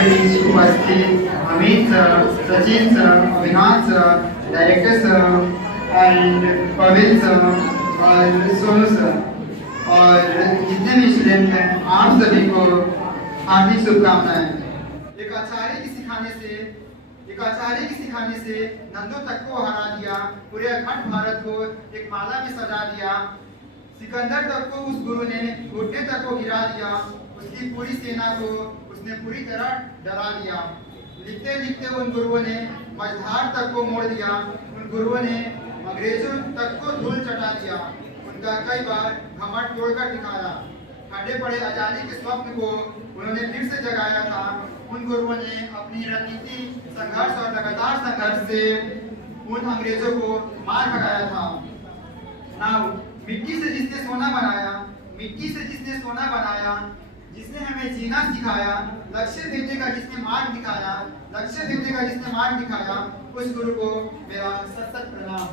हमारे बीच उपस्थित Amit sir, Sachin sir, Vinash sir, director sir and Pavil sir और सोनू सर और जितने भी स्टूडेंट हैं आप सभी को हार्दिक शुभकामनाएं। एक आचार्य के सिखाने से नंदू तक को हरा दिया, पूरे अखंड भारत को एक माला में सजा दिया। सिकंदर तक को उस गुरु ने घुटने तक को गिरा दिया, उसकी पूरी सेना को उसने पूरी तरह डरा दिया। लिखते लिखते उन गुरुओं ने मझधार तक को मोड़ दिया, उन गुरुओं ने अंग्रेजों तक को धूल चटा दिया। उनका कई बार घमंड तोड़कर दिखाया, खड़े पड़े आजादी के स्वप्न को उन्होंने फिर से जगाया था। उन गुरुओं ने अपनी रणनीति, संघर्ष और लगातार संघर्ष से उन अंग्रेजों को मार भगाया था। नाउ मिट्टी से जिसने सोना बनाया, मिट्टी से जिसने सोना बनाया, जिसने हमें जीना सिखाया, लक्ष्य भेदने का जिसने मार्ग दिखाया, लक्ष्य भेदने का जिसने मार्ग दिखाया, उस गुरु को मेरा सत सत प्रणाम।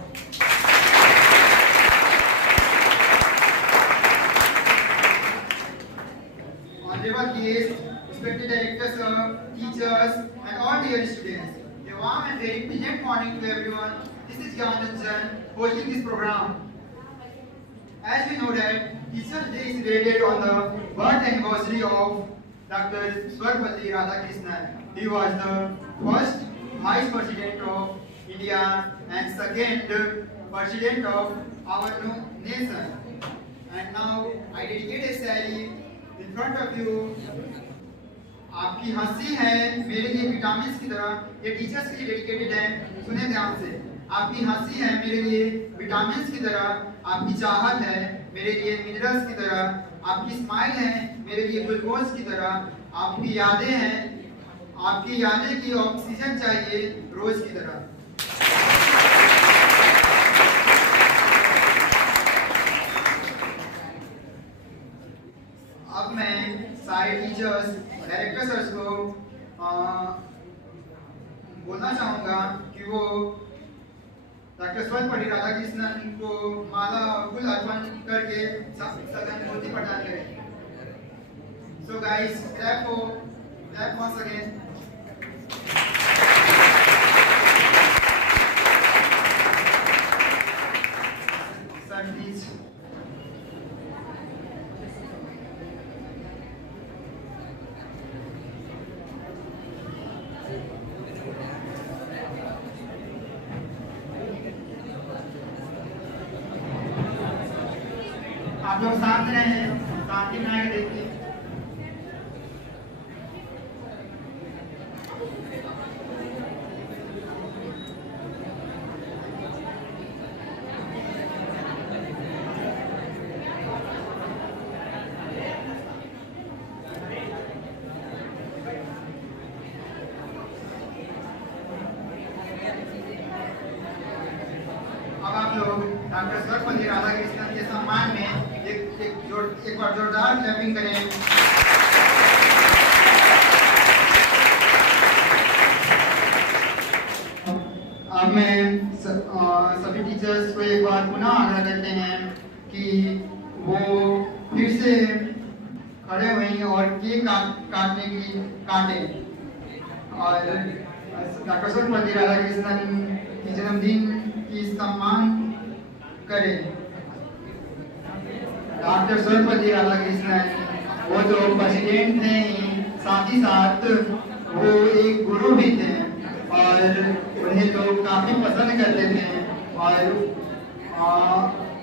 Honorable guests, respected directors, teachers, and all dear students, a warm and very pleasant morning to everyone. This is Gyananjan hosting this program. As we know that Teachers' Day is dated on the birth anniversary of Dr. Swarpalli Radhakrishnan. He was the first Vice President of India and second President of our nation. And now I dedicate a shayari in front of you. आपकी हंसी है मेरे लिए vitamin की तरह, ये teachers के लिए डेडिकेटेड है, सुने ध्यान से। आपकी हंसी है मेरे लिए विटामिन की तरह, आपकी चाहत है मेरे लिए मिनरल्स की तरह, आपकी स्माइल है मेरे लिए ग्लूकोज की तरह, आपकी यादें हैं, आपकी यादें की ऑक्सीजन चाहिए रोज की तरह। अब मैं सारे टीचर्स, डायरेक्टर्स को बोलना चाहूँगा कि वो डॉक्टर सर्वपल्ली राधाकृष्णन को माला और फूल अर्पण करके सदन मोदी प्रदान करें। So guys, clap once again. Sir, please. आप लोग शांत रहे, शांति बनाए देखिए। अब आप लोग डॉक्टर सर्वपल्ली राधाकृष्णन के सम्मान में एक बार जोरदार क्लैपिंग करें। अब मैं सभी टीचर्स को एक बार पुनः आग्रह करते हैं कि वो फिर से खड़े हुए और केक काटें और डॉक्टर सर्वपल्ली राधाकृष्णन की जन्मदिन की सम्मान करें। डॉक्टर सर्वपल्ली राधाकृष्णन वो तो प्रेसिडेंट थे, साथ ही साथ वो एक गुरु भी थे और उन्हें लोग काफी पसंद करते थे और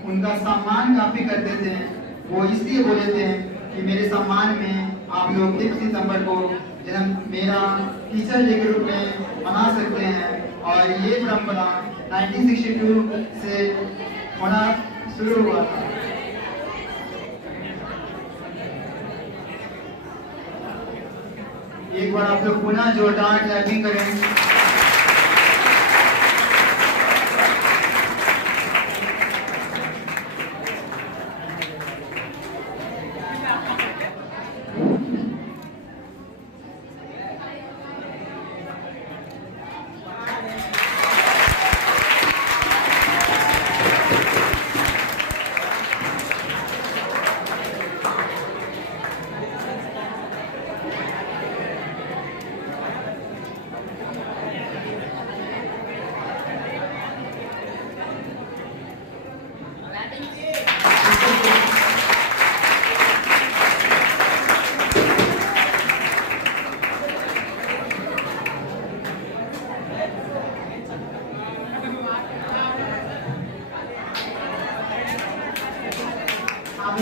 उनका सम्मान काफी करते थे। वो इसलिए बोले थे कि मेरे सम्मान में आप लोग 1 सितंबर को जन्म मेरा टीचर डे के रूप में मना सकते हैं और ये परंपरा 1962 से होना शुरू हुआ था। एक बार आप लोग पुनः जोरदार क्लैपिंग करें।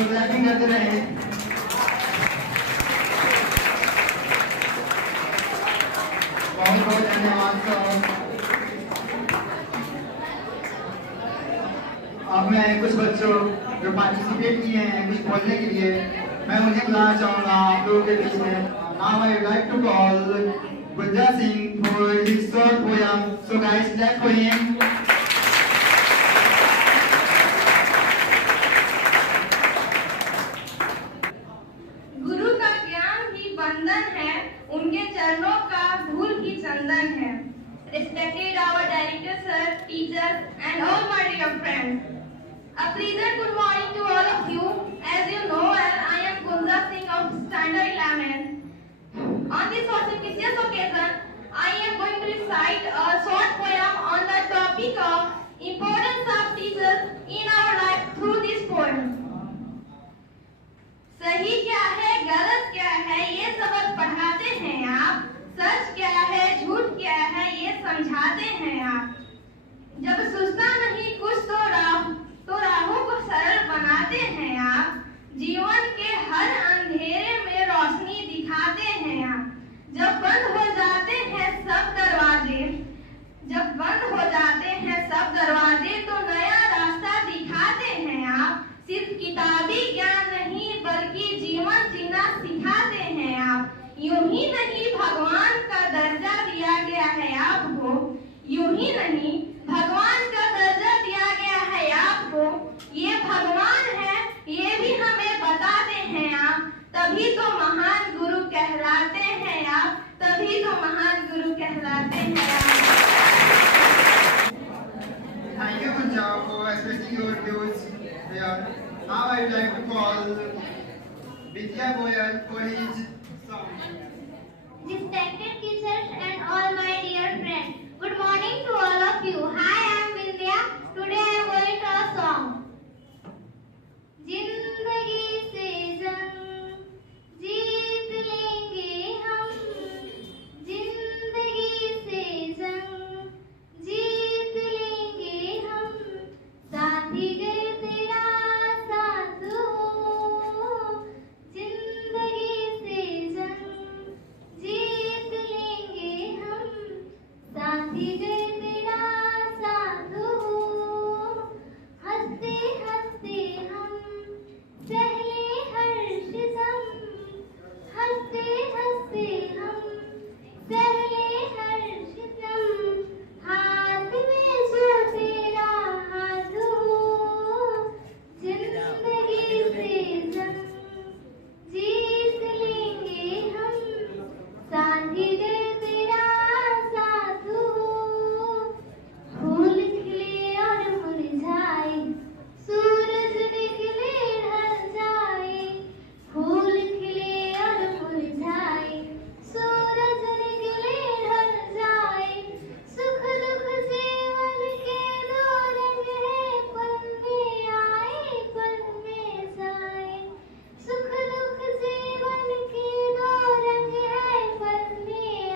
तो क्लैपिंग करते रहे। बहुत बहुत धन्यवाद सर। अब मैं कुछ बच्चों जो पार्टिसिपेट किए हैं कुछ बोलने के लिए मैं उन्हें बुलाना चाहूँगा आप लोगों के बीच में। Now I would like to call Gujja Singh for his short poem. So guys, clap for him. गुरु का ज्ञान ही बंधन है, उनके चरणों का धूल ही चंदन है। Respected our director sir, teachers and all my dear friends. A pleasant good morning to all of you. As you know, I am Gunja Singh of Standard 11. On this auspicious occasion, I am going to recite a short poem on the topic of importance of teachers in our life through this poem. सही क्या है, गलत क्या है, ये सबक पढ़ाते हैं आप। सच क्या है, झूठ क्या है, ये समझाते हैं आप। जब सोचता नहीं कुछ तो राहों को सरल बनाते हैं आप। जीवन के हर अंधेरे में रोशनी दिखाते हैं आप। जब बंद हो जाते हैं सब दरवाजे तो नया रास्ता दिखाते हैं आप। सिर्फ किताबी ज्ञान नहीं बल्कि जीवन जीना सिखाते हैं आप। यूं ही नहीं भगवान का दर्जा दिया गया है आपको। यूं ही नहीं भगवान का दर्जा दिया गया है आपको। ये भगवान है ये भी हमें बताते हैं आप। तभी तो महान गुरु कहलाते हैं आप। तभी तो महान गुरु कहलाते हैं आप। Thank you Gunja for expressing your views here. Now I would like to call Vidya Goyal for his song. Respected teachers and all my dear friends, good morning to all of you. Hi, I am Vidya. Today I am going to a song. जिंदगी से जंग जीत लेंगे हम। जिंदगी से जंग जीत लेंगे हम। साथी गर तेरा साथ हो। जिंदगी से जंग जीत लेंगे हम। साथी गर तेरा साथ हो। हंसते हंसते हम सहले हर शिकम। हंसते हंसते हम सहले हर शिकम। हाथ में जो तेरा हाथ हो। जिंदगी से जंग जीत लेंगे हम। साथी गर तेरा साथ हो। फूल खिले और मुरझाए सूरज निकले ढल जाए। फूल खिले और मुरझाए सूरज निकले ढल जाए। सुख दुख जीवन के दो रंग है पल में आए पल में जाए। सुख दुख जीवन के दो रंग है पल में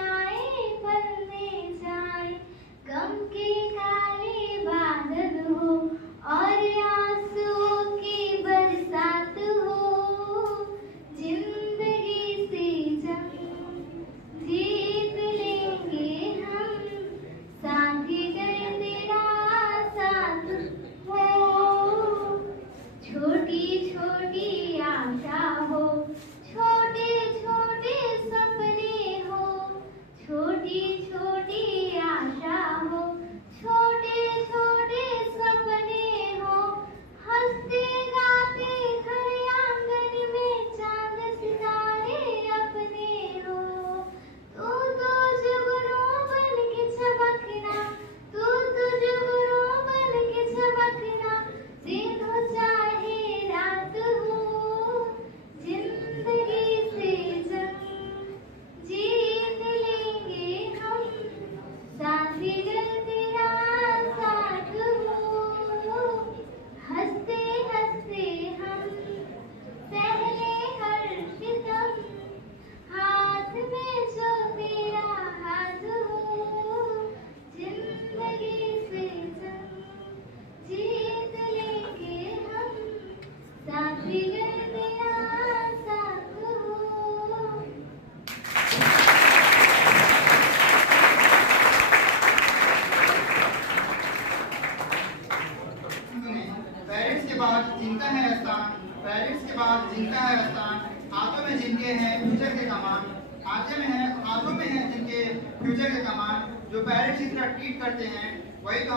फ्यूचर के कमांड जो पेरेंट्स की तरह ट्रीट करते हैं, वही तो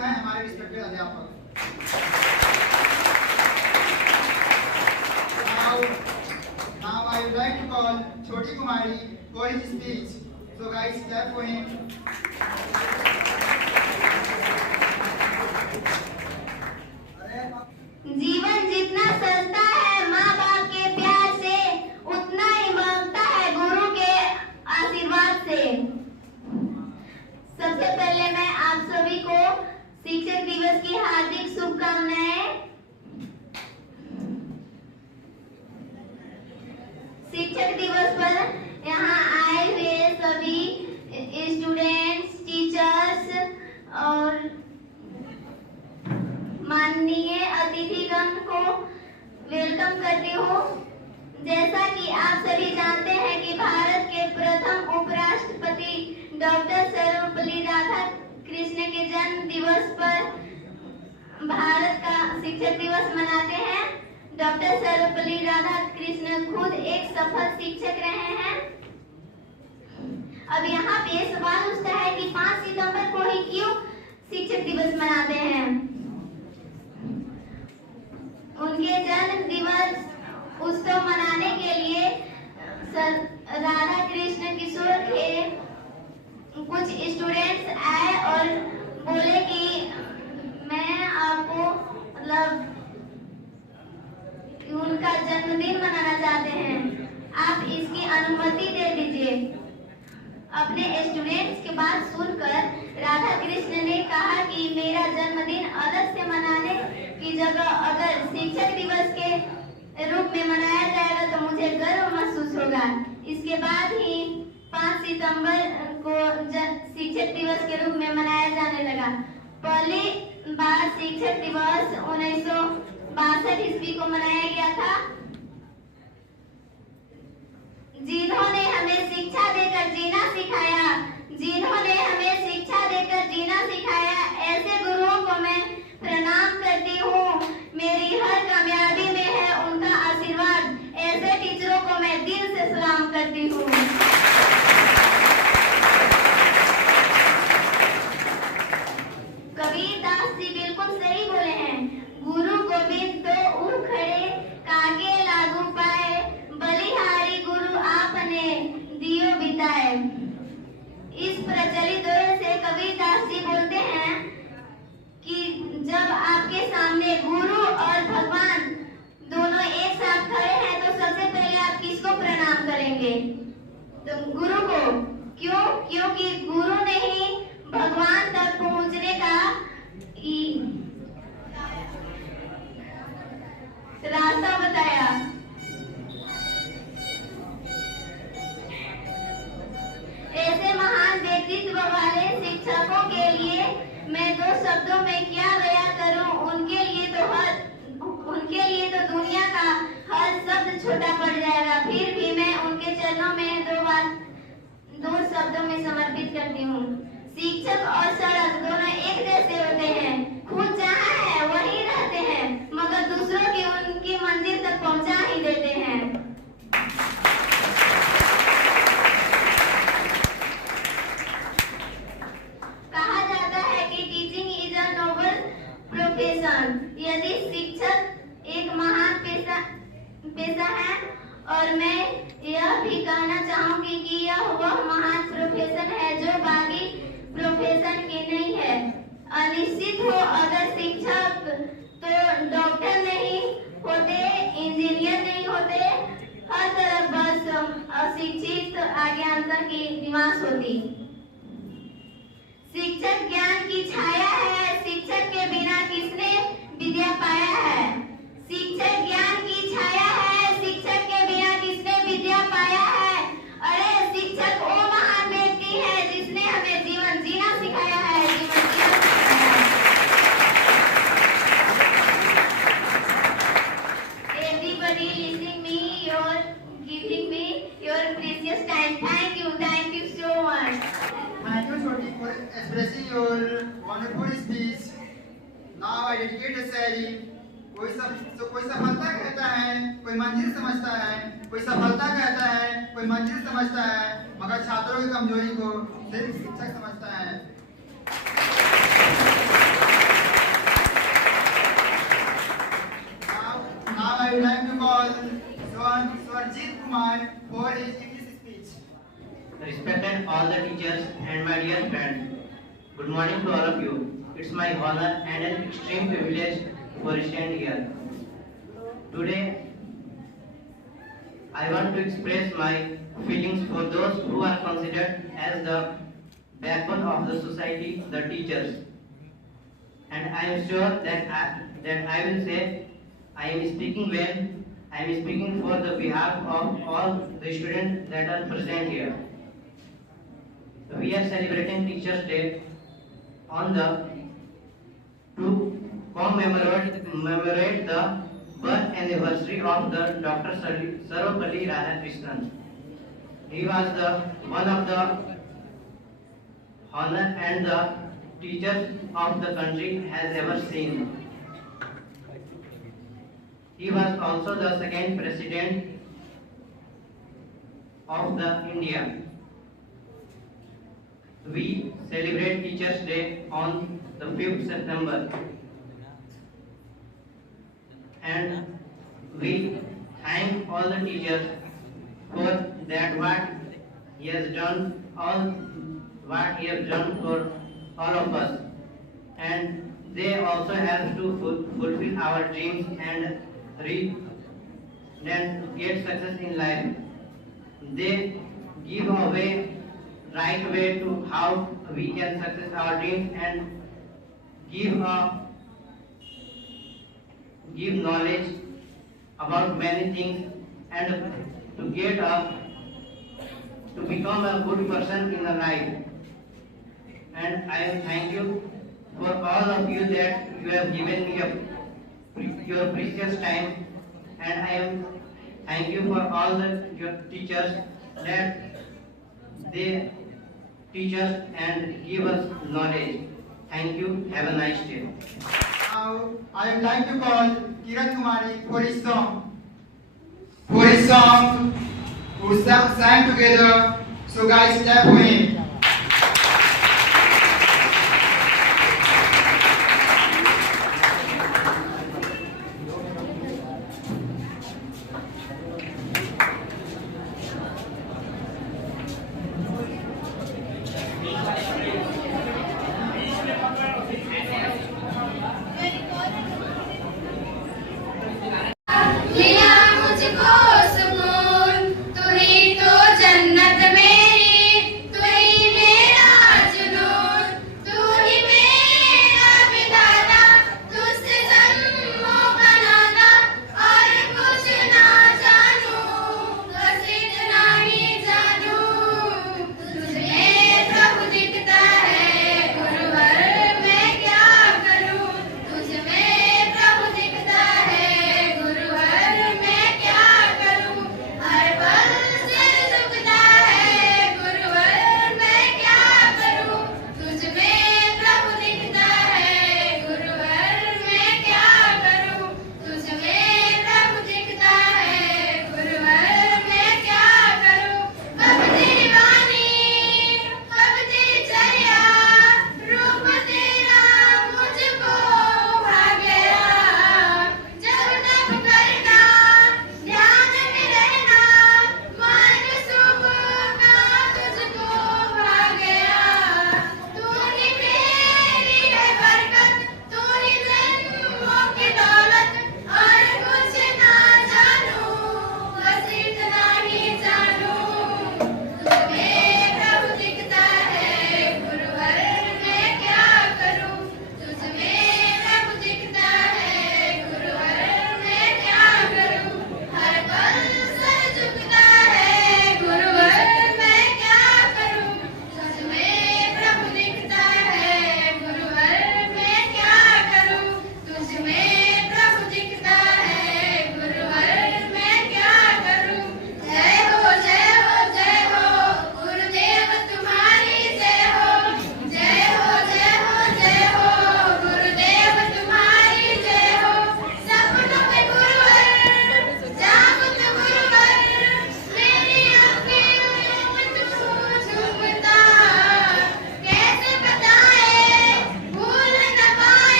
है हमारे रिस्पेक्टेड अध्यापक। Now I would like to call Choti Kumari for his speech. So guys, clap for him. जीवन जितना सस्ता है माँ बाप के प्यार से, उतना ही मांगता है गुरु के आशीर्वाद से। सबसे पहले मैं आप सभी को शिक्षक दिवस की हार्दिक शुभकामनाएं। शिक्षक दिवस पर यहाँ आए हुए सभी स्टूडेंट्स, टीचर्स और माननीय अतिथिगण को वेलकम करती हूँ। जैसा कि आप सभी जानते हैं कि भारत के प्रथम उपराष्ट्रपति डॉक्टर सर्वपल्ली राधाकृष्ण के जन्म दिवस पर भारत का शिक्षक दिवस मनाते हैं। डॉक्टर सर्वपल्ली राधाकृष्ण खुद एक सफल शिक्षक रहे हैं। अब यहाँ पे सवाल उठता है कि 5 सितंबर को ही क्यों शिक्षक दिवस मनाते हैं। उनके जन्म दिवस उत्सव मनाने के लिए राधा कृष्ण किशोर के कुछ स्टूडेंट्स आए और बोले कि मैं आपको मतलब उनका जन्मदिन मनाना चाहते हैं, आप इसकी अनुमति दे दीजिए। अपने स्टूडेंट्स की बात सुनकर राधा कृष्ण ने कहा कि मेरा जन्मदिन अलग से मनाने की जगह अगर शिक्षक दिवस के रूप में मनाया जाएगा तो मुझे गर्व महसूस होगा। इसके बाद ही 5 सितंबर को शिक्षक दिवस के रूप में मनाया जाने लगा। पहली बार शिक्षक दिवस 1962 ईस्वी को मनाया गया था। जिन्होंने हमें शिक्षा देकर जीना सिखाया, जिन्होंने हमें शिक्षा देकर जीना सिखाया, ऐसे गुरुओं को मैं प्रणाम करती हूँ। मेरी हर कामयाबी में है उनका आशीर्वाद। ऐसे टीचरों को मैं दिल से सलाम करती हूँ। कबीरदास जी बिल्कुल सही बोले हैं। गुरु गोविंद तो उखड़े कागे लागू पाए, बलिहारी गुरु आपने दियो बिताए। इस प्रचलित दोहे से कबीरदास जी बोलते हैं कि जब आपके सामने गुरु और भगवान दोनों एक साथ खड़े हैं तो सबसे पहले आप किसको प्रणाम करेंगे? तो गुरु को। क्यों? क्योंकि गुरु ने ही भगवान तक पहुंचने का रास्ता बताया। ऐसे महान व्यक्तित्व वाले शिक्षकों के लिए मैं 2 शब्दों में क्या बयां करूं। उनके लिए तो दुनिया का हर शब्द छोटा पड़ जाएगा। फिर भी मैं उनके चरणों में 2 शब्दों में समर्पित करती हूँ। शिक्षक और सड़क दोनों एक जैसे होते हैं। खुद जहाँ है वहीं रहते हैं, मगर दूसरों की उनकी मंजिल तक पहुँचा ही देते हैं। कहा जाता है कि teaching is a noble profession. यदि शिक्षक एक महान पेशा है और मैं यह भी कहना चाहूंगी कि यह वह महान प्रोफेशन है जो बाकी प्रोफेशन की नहीं है। अनिश्चित हो अगर शिक्षक तो डॉक्टर नहीं होते, इंजीनियर नहीं होते, हर तरफ बस अशिक्षित अज्ञानता की निवास होती। शिक्षक ज्ञान की छाया है, शिक्षक के बिना किसने विद्या पाया है। शिक्षक ज्ञान की छाया है, शिक्षक के बिना किसने विद्या पाया है। अरे शिक्षक वो महान व्यक्ति है जिसने हमें जीवन जीना सिखाया है, जीवन जीना सिखाया है। Everybody listening me, you're giving me your precious time. Thank you so much. Thank you, Choti, for expressing your wonderful speech. Now I dedicate a saying. कोई सफलता कहता है, कोई मंजिल समझता है, कोई सफलता कहता है, कोई मंजिल समझता है, मगर छात्रों की कमजोरी को सिर्फ शिक्षक समझता है। Now I would like to call Swarjit Kumar for his English speech. Respected all the teachers and my dear friends, good morning to all of you. It's my honor and an extreme privilege to stand here. Today, I want to express my feelings for those who are considered as the backbone of the society, the teachers. And I am sure that I will say I am speaking well. I am speaking for the behalf of all the students that are present here. We are celebrating Teachers' Day on to commemorate the birth anniversary of the Dr. Sarvepalli Radhakrishnan. He was one of the honor and the teachers of the country has ever seen. He was also the second president of the India. We celebrate Teachers' Day on the 5th September. And we thank all the teachers for that what he has done for all of us, and they also help to fulfill our dreams and get success in life. They give away right way to how we can success our dreams and give knowledge about many things and to become a good person in a life. And I thank you for all of you that you have given me your precious time, and I am thank you for all your teachers that they teach us and give us knowledge. Thank you. Have a nice day. Now I would like to call Kiran Kumari for his song. Who sang together. So guys, clap for him. मिला मुझको सुकून, तू ही तो जन्नत मेरी, तू ही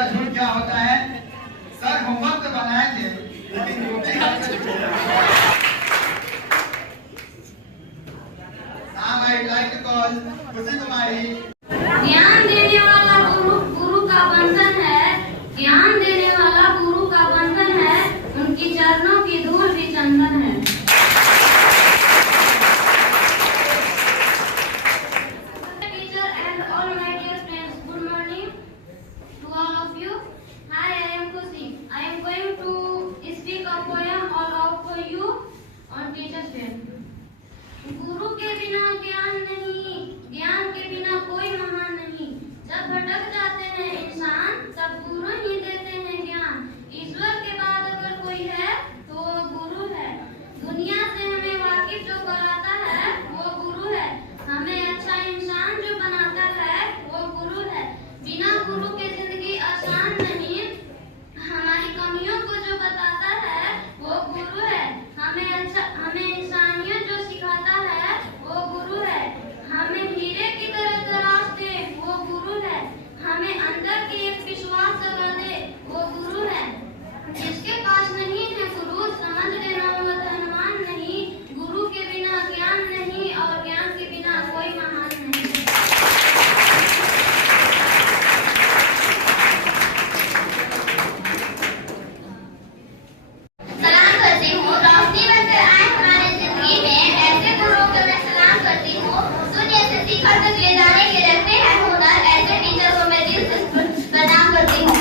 बड़ा झूठ क्या होता है? सर होमवर्क तो बनाए थे लेकिन copy Now I'd like to call Kushi Kumari. ज्ञान देने वाला गुरु का बंधन है, ज्ञान देने वाला गुरु का बंधन है, उनकी चरणों की धूल भी चंदन है। Teacher and all my dear friends, good morning to all of you. Hi, I am Kushi. I am going to speak a poem all of you on Teachers' Day. गुरु के बिना ज्ञान नहीं, ज्ञान के बिना कोई महान नहीं। जब भटक जाते हैं इंसान, तब गुरु ही देते हैं ज्ञान। ईश्वर के बाद अगर कोई है तो वो गुरु है। दुनिया से हमें वाकिफ जो कराता है वो गुरु है। हमें अच्छा इंसान जो बनाता है वो गुरु है। बिना गुरु के जिंदगी आसान नहीं। हमारी कमियों को जो बताता है वो गुरु है। हमें इंसानियत जो सिखाता है वो गुरु है। हमें हीरे की तरह तराश दे वो गुरु है। हमें अंदर की एक विश्वास जगा दे वो गुरु है। जिसके पास नहीं है गुरु, समझ लेना वो धनवान नहीं। गुरु के बिना ज्ञान नहीं और ज्ञान के बिना कोई महान नहीं। सलाम करती हूँ, रोशनी बनकर आए हमारे जिंदगी में। ऐसे गुरुओं को मैं सलाम करती हूँ, दुनिया से शिखर तक ले जाने के रखते हैं हुनर। ऐसे टीचर को मैं दिल से प्रणाम करती हूँ।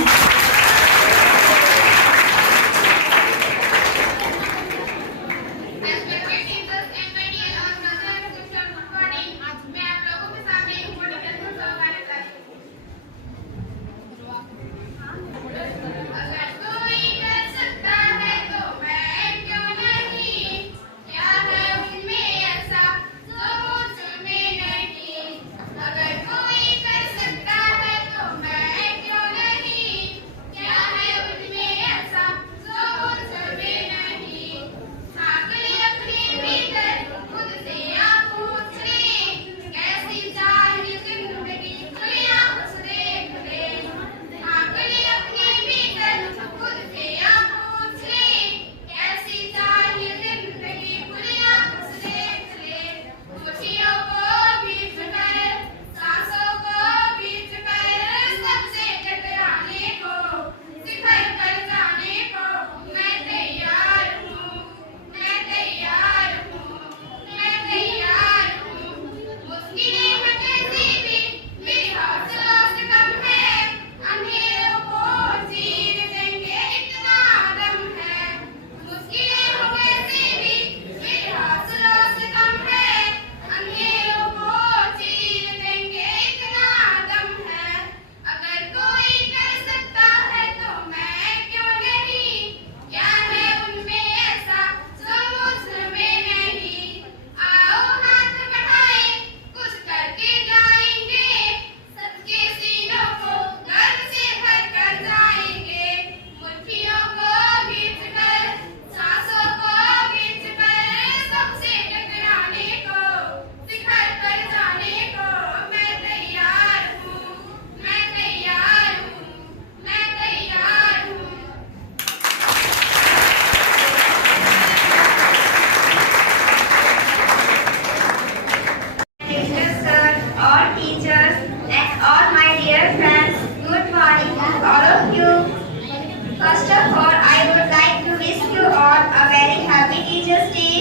First of all, I would like to wish you all a very happy Teachers' Day.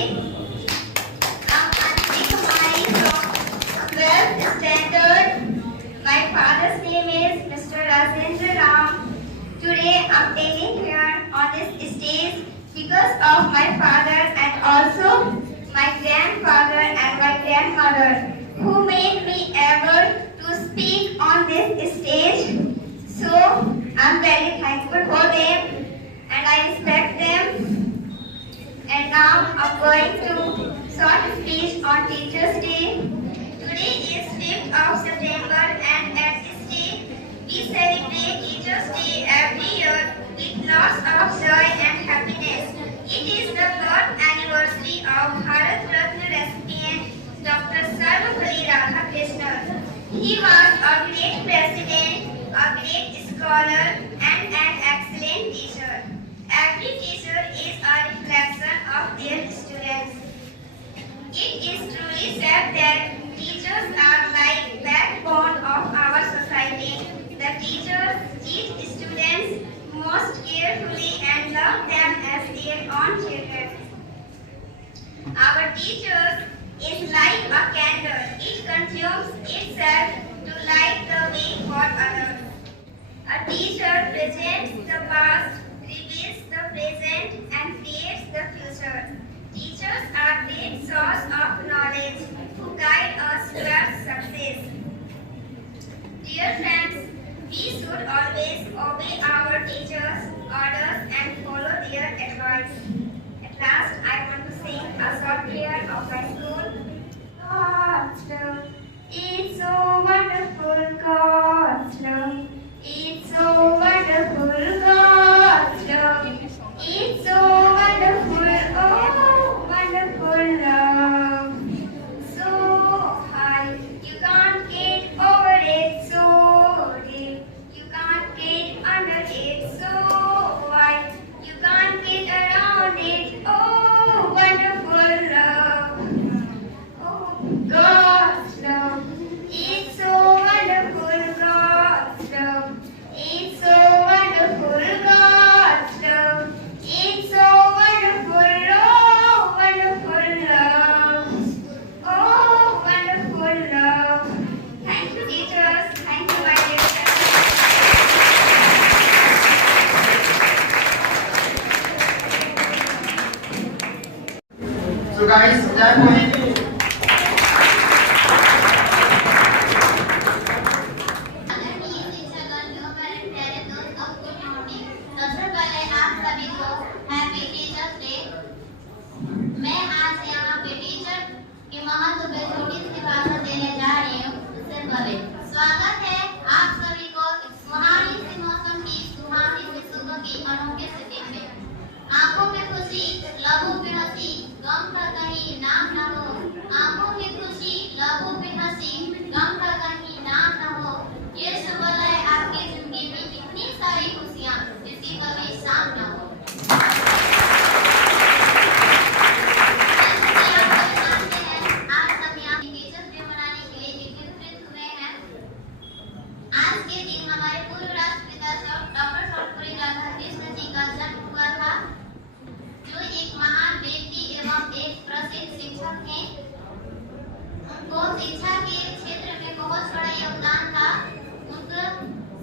I'm Anjali Kumari from 12th standard. My father's name is Mr. Rajendra Ram. Today I'm standing here on this stage because of my father and also my grandfather and my grandmother who made me able to speak on this stage. So I'm very thankful for them and I respect them. And now I'm going to short speech on Teachers' Day. Today is 5th of September and at this day we celebrate Teachers' Day every year with lots of joy and happiness. It is the birth anniversary of Bharat Ratna recipient Dr. Sarvepalli Radhakrishnan. He was a great president, a great scholar, Every teacher is a reflection of their students. It is truly said that teachers are like backbone of our society. The teachers teach students most carefully and love them as their own children. Our teachers is like a candle. It consumes itself to light the way for others. A teacher presents the past, reveals the present, and creates the future. Teachers are great source of knowledge who guide us towards success. Dear friends, we should always obey our teachers' orders and follow their advice. At last, I want to sing a short prayer of my school. God's love, it's so wonderful, God's love. It's so wonderful, God's love. It's so wonderful, oh, wonderful love. So high, you can't get over it, so deep. You can't get under it, so wide. You can't get around it, oh, wonderful love. Oh, God's love. It's so wonderful, God's love. It's so wonderful, God's love. It's so wonderful, oh, wonderful love. Oh, wonderful love. Thank you, teachers. Thank you, my dear friends. So guys, that point. आदरणीय शिक्षकगण, मेरे प्यारे दोस्तों, good morning. सबसे पहले आप सभी को happy teachers day. मैं आज यहाँ पे टीचर के महत्व पे थोड़ी सी भाषण देने जा रही हूँ। उससे पहले स्वागत है आप सभी को इस सुहानी सी मौसम की सुहानी सी सुबह की अनोखे से दिन में। आंखों में खुशी, लबों पे हंसी, गम का कहीं नाम न हो। आंखों में खुशी, लबों पे हंसी, गम का कहीं नाम न हो। ये सुबह है आपकी जिंदगी में इतनी सारी खुशियाँ जिसकी कभी शाम न हो। जैसे कि आप सब जानते हैं, आज सब यहाँ टीचर्स डे मनाने के लिए एकत्रित हुए हैं। आज के दिन हमारे पूर्व राष्ट्रपिता डॉक्टर सर्वपल्ली राधाकृष्ण जी का जन्म हुआ था, जो एक महान व्यक्ति एवं एक प्रसिद्ध शिक्षक थे। उनको शिक्षा के क्षेत्र में बहुत बड़ा योगदान था। उनको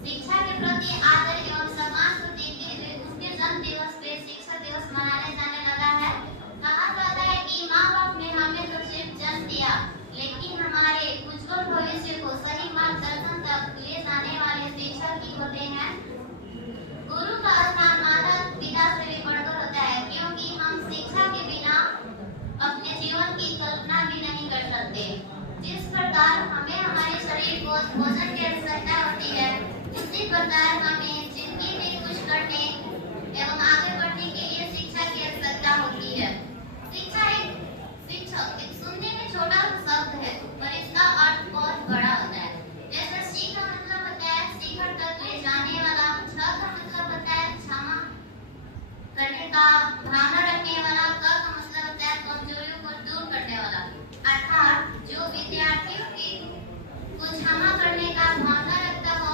शिक्षा के प्रति आदर एवं सम्मान को देखते हुए उनके जन्म दिवस पे शिक्षक दिवस मनाने जाने लगा है। कहा जाता है कि माँ बाप ने हमें तो सिर्फ जन्म दिया, लेकिन हमारे उज्जवल भविष्य को सही मार्गदर्शन तक ले जाने वाले शिक्षक ही होते हैं। गुरु का स्थान माता पिता से भी बढ़कर होता है, क्योंकि हम शिक्षा के बिना अपने जीवन की कल्पना भी नहीं कर सकते। जिस प्रकार हमें हमारे शरीर को भोजन की आवश्यकता होती है, उसी प्रकार हमें जिंदगी में कुछ करने एवं आगे बढ़ने के लिए शिक्षा की आवश्यकता होती है। शिक्षा एक सुनने में छोटा शब्द है, पर इसका अर्थ बहुत बड़ा होता है। जैसे सी का मतलब होता है शिखर तक ले जाने वाला, छ का मतलब होता है क्षमा करने का भावना रखने वाला, क का मतलब होता है कमजोरियों को दूर करने वाला। अर्थात जो विद्यार्थियों की को क्षमा करने का भावना रखता हो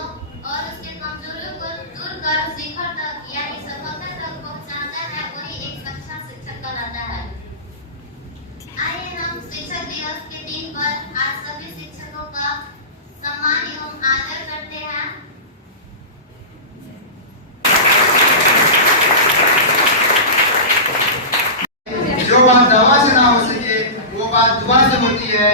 और उसके कमजोरियों को दूर कर शिखर तक यानी सफलता तक पहुंचाता है, वही एक सच्चा शिक्षक कहलाता है। आइए हम शिक्षक दिवस के दिन पर आज सभी शिक्षकों का सम्मान एवं आदर करते हैं। जो बात दवा से ना हो सके वो बात दुआ से होती है।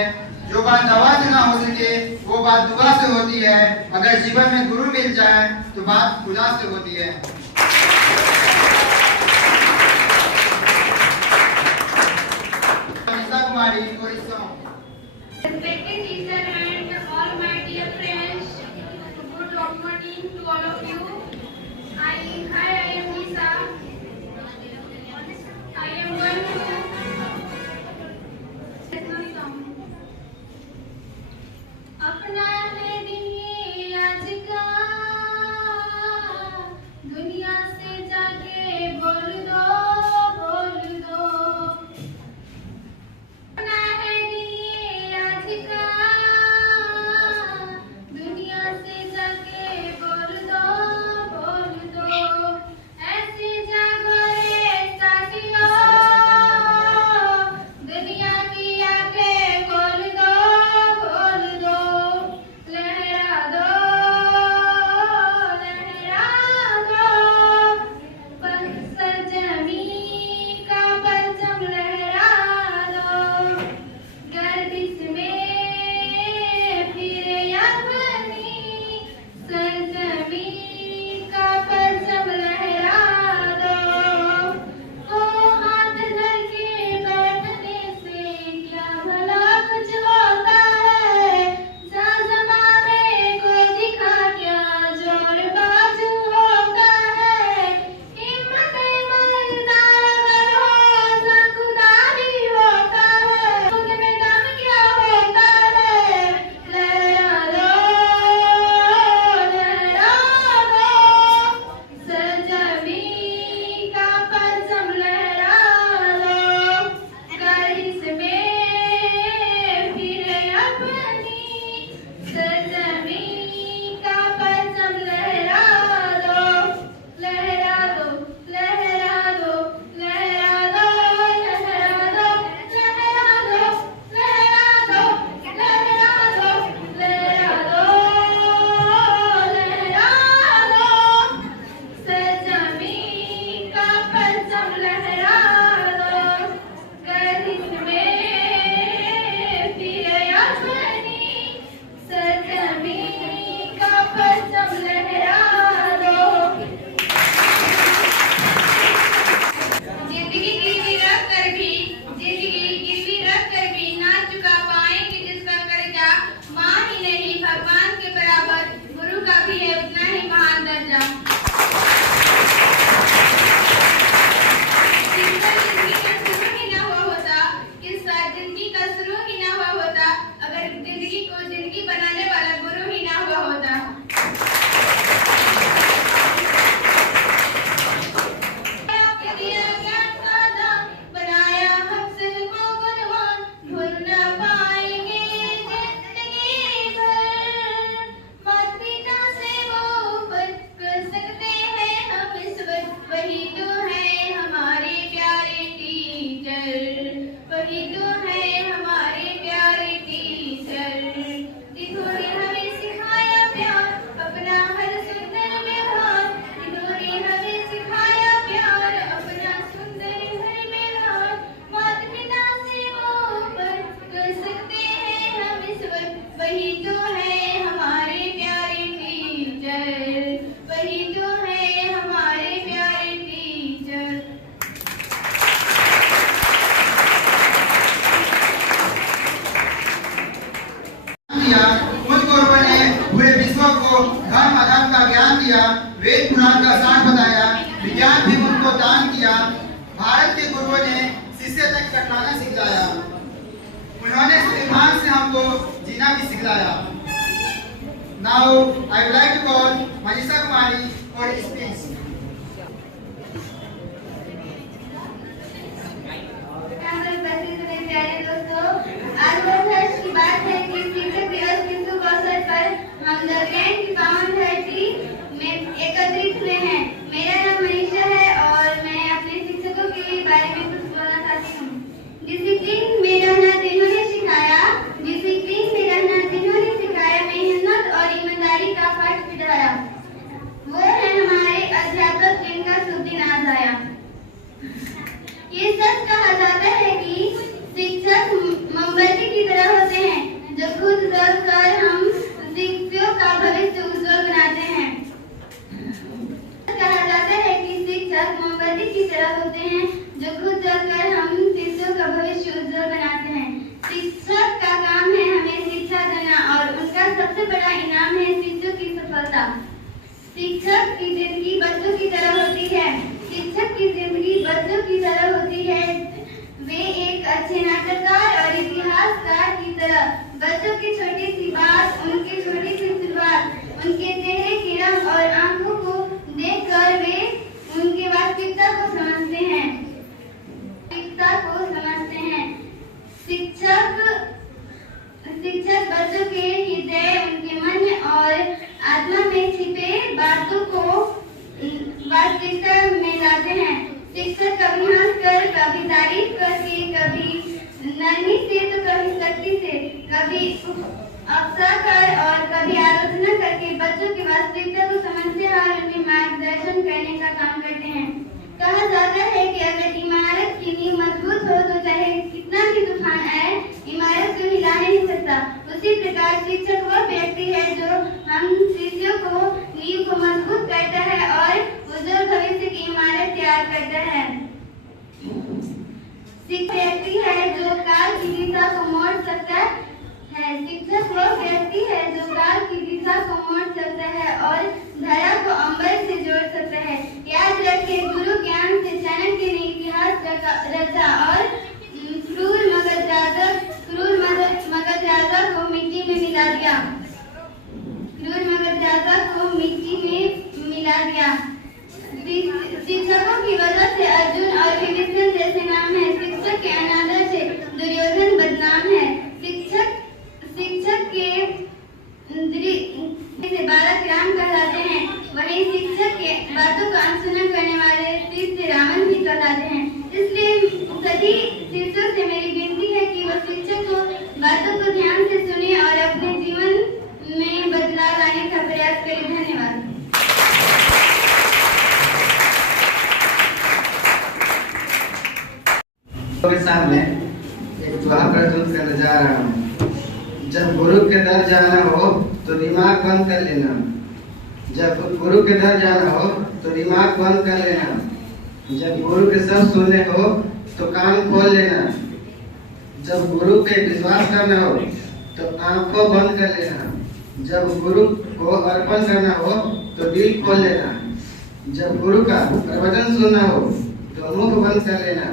जो बात दवा से ना हो सके वो बात दुआ से होती है। अगर जीवन में गुरु मिल जाए तो बात खुदा से होती है। अनिता कुमारी और इस Respected teacher and all my dear friends, good morning to all of you. I am Lisa. I am going to अपना है दिन ये आज का, दुनिया ज्ञान भी उनको दान किया। भारत के गुरुओं ने शिष्य तक कटलाना सिखलाया। उन्होंने ईमान से हमको जीना भी सिखलाया। Now I would like to call Manisha Kumari for speech. प्यारे दोस्तों, आज बहुत हर्ष की बात है कि शिक्षक दिवस के शुभ अवसर पर हम दरगाह की पावन धरती में एकत्रित हुए हैं। मेरा नाम मनीषा है और मैं अपने शिक्षकों के बारे में कुछ बोलना चाहती हूँ। डिसिप्लिन में रहना जिन्होंने सिखाया, डिसिप्लिन में रहना जिन्होंने सिखाया, मेहनत और ईमानदारी का पाठ पढ़ाया, वो है हमारे अध्यापक जिनका शुभ दिन आज आया। ये सच कहा जाता है कि शिक्षक मोमबत्ती की तरह होते हैं जो खुद जलकर हम शिष्यों का भविष्य उज्जवल बनाते हैं। कहा जाता है कि शिक्षक मोमबत्ती की तरह होते हैं जो खुद जलकर हम शिष्यों का भविष्य उज्जवल बनाते हैं। शिक्षक का काम है हमें शिक्षा देना और उनका सबसे बड़ा इनाम है शिष्यों की सफलता। शिक्षक की जिंदगी बच्चों की तरह होती है। शिक्षक की जिंदगी बच्चों की तरह होती है। वे एक अच्छे नाटककार और इतिहासकार की तरह बच्चों की छोटी सी बात, उनकी छोटी सी शुरुआत, उनके चेहरे के रंग और आंखों को देखकर वे उनकी वास्तविकता को समझते हैं। शिक्षक बच्चों के हृदय, उनके मन और आत्मा में छिपे बातों को वास्तविकता में लाते हैं। शिक्षक कभी हंसकर, कभी तारीफ करके, कभी नरमी से तो कभी सख्ती से, कभी अक्सर और कभी आलोचना करके बच्चों की वास्तविकता को समझते हैं और उन्हें मार्गदर्शन करने का काम करते हैं। कहा जाता है कि अगर इमारत की नींव मजबूत हो तो चाहे कितना भी तूफान आए, इमारत को हिला नहीं सकता। उसी प्रकार शिक्षक वह व्यक्ति है जो हम शिष्यों को नींव को मजबूत करता है और उज्जवल भविष्य की इमारत तैयार करता है। शिक्षक व्यक्ति है जो काल की दिशा को मोड़ सकता है। शिक्षक वह व्यक्ति है जो काल की दिशा को मोड़ सकता है और धरा को अंबर से जोड़ सकता है। याद रखें, गुरु ज्ञान से चाणक्य ने इतिहास रचा और क्रूर मगध राजा को मिट्टी में मिला दिया। शिक्षकों की वजह से अर्जुन और विभीषण जैसे नाम है। शिक्षक के अनादर से दुर्योधन बदनाम है। शिक्षक के से बालक राम कहलाते हैं। वहीं शिक्षक के बातों का अनसुना करने वाले शिष्य रावण भी कहलाते हैं। इसलिए सभी शिष्यों से मेरी विनती है कि वो शिक्षक को बातों को ध्यान से सुने और अपने जीवन में बदलाव लाने का प्रयास करें। धन्यवाद। के सामने एक दुआ प्रस्तुत करने जा रहा हूँ। जब गुरु के दर जाना हो तो दिमाग बंद कर लेना। जब गुरु के दर जाना हो तो दिमाग बंद कर लेना। जब गुरु के शब्द सुनने हो तो कान खोल लेना। जब गुरु पे विश्वास करना हो तो आंखों बंद कर लेना। जब गुरु को अर्पण करना हो तो दिल खोल लेना। जब गुरु का प्रवचन सुनना हो तो मुख बंद कर लेना।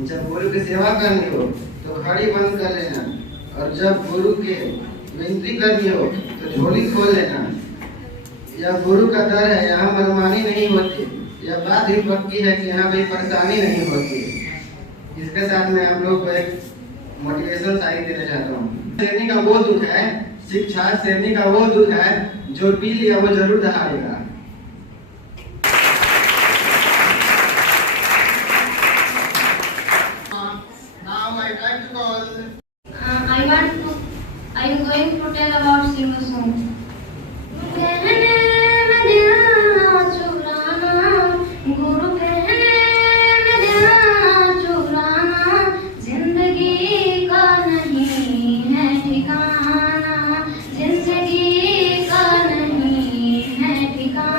जब गुरु की सेवा करनी हो तो घड़ी बंद कर लेना। और जब गुरु के विनती करनी हो तो झोली खोल लेना। यह गुरु का दर है, यहाँ मनमानी नहीं होती। यह बात ही पक्की है कि यहाँ कोई परेशानी नहीं होती। इसके साथ मैं आप लोग को एक मोटिवेशन शायरी देना चाहता हूँ। शेरनी का वो दुख है, शिक्षा शेरनी का वो दुख है, जो पी लिया वो जरूर दहाड़ेगा। I am going to tell about sing a song. जिंदगी का नहीं है ठिकाना।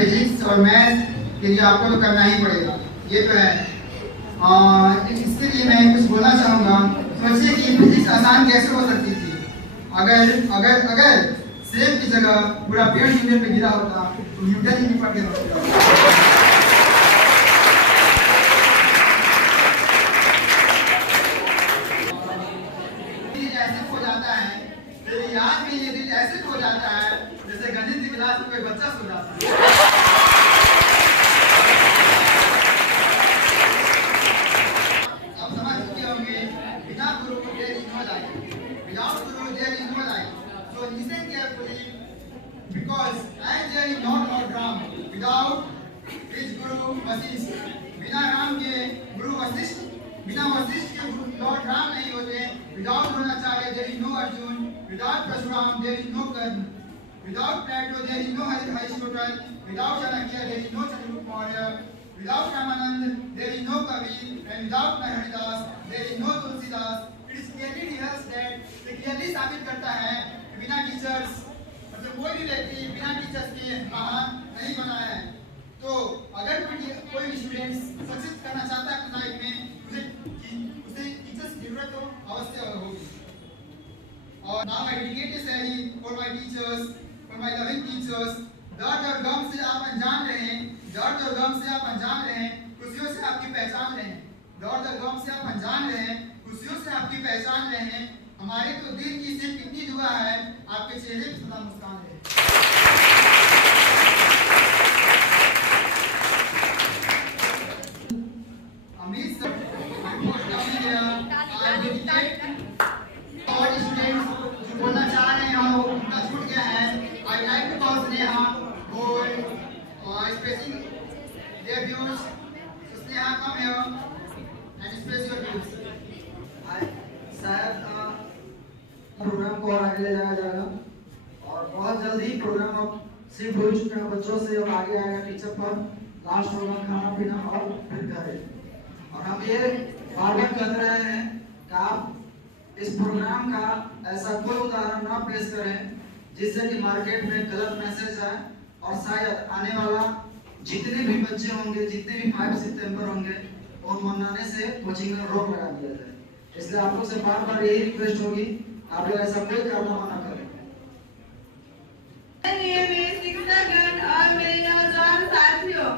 फिजिक्स और मैथ के लिए आपको तो करना ही पड़ेगा, ये तो है। इसके लिए मैं कुछ बोलना चाहूँगा। सोचिए कि फिजिक्स आसान कैसे हो सकती थी अगर अगर अगर सेब की जगह पूरा पेड़ नीचे पे गिरा होता तो न्यूटन ही निपट गया होता। ऐसे हो जाता है, मेरी याद में ये दिन ऐसे हो जाता है जैसे गणित की क्लास में कोई बच्चा सो जाता है। आप समझ चुके होंगे, बिना गुरु there is no life. Without guru there is no life. So listen carefully, because as there is not no drum without his guru Vasisht. बिना राम के गुरु वशिष्ठ, बिना वशिष्ठ के गुरु लॉर्ड राम नहीं होते। Without Dronacharya there is no Arjun. Without Parashuram there is no Karna. Without Plato there is no Aristotle. Without Chanakya there is no Chandragupta Maurya. Without Ramanand there is no Kabir. And without Haridas there is no Tulsidas. It is clearly rehearsed that ये clearly साबित करता है कि बिना teachers, मतलब कोई भी व्यक्ति बिना टीचर्स के महान नहीं बना है। तो अगर कोई स्टूडेंट सक्सेस करना चाहता है लाइफ में, उसे टीचर्स की जरूरत तो अवश्य होगी। और now I dedicate this ceremony for my teachers, for my loving teachers. दर्द और गम से आप अनजान रहें, दर्द और गम से आप अनजान रहें, खुशियों से आपकी पहचान रहें। दर्द और गम से आप अनजान रहें, खुशियों से आपकी पहचान रहें। हमारे तो दिल की सिर्फ इतनी दुआ है, आपके चेहरे पे सदा मुस्कान रहे। अमित सर, और स्टूडेंट्स जो बोलना चाह रहे हैं और उनका छूट गया है, I like to call Sneha gold और spacing their views. So Sneha come here and express your views. शायद प्रोग्राम को और आगे ले जाया जाएगा और बहुत जल्द ही प्रोग्राम अब शिफ्ट हो चुका है बच्चों से, अब आगे आएगा टीचर पर। लास्ट होगा खाना पीना और फिर घरे। और हम ये बार बार कह रहे हैं कि आप इस प्रोग्राम का ऐसा कोई उदाहरण ना पेश करें जिससे कि मार्केट में गलत मैसेज आए और शायद आने वाला जितने भी बच्चे होंगे, जितने भी 5 सितंबर होंगे, उन मनाने से कोचिंग में रोक लगा दिया जाए। इसलिए आप लोग से बार बार यही रिक्वेस्ट होगी, आप लोग ऐसा कोई कारनामा ना करें। मेरे शिक्षकगण और मेरे नौजवान साथियों,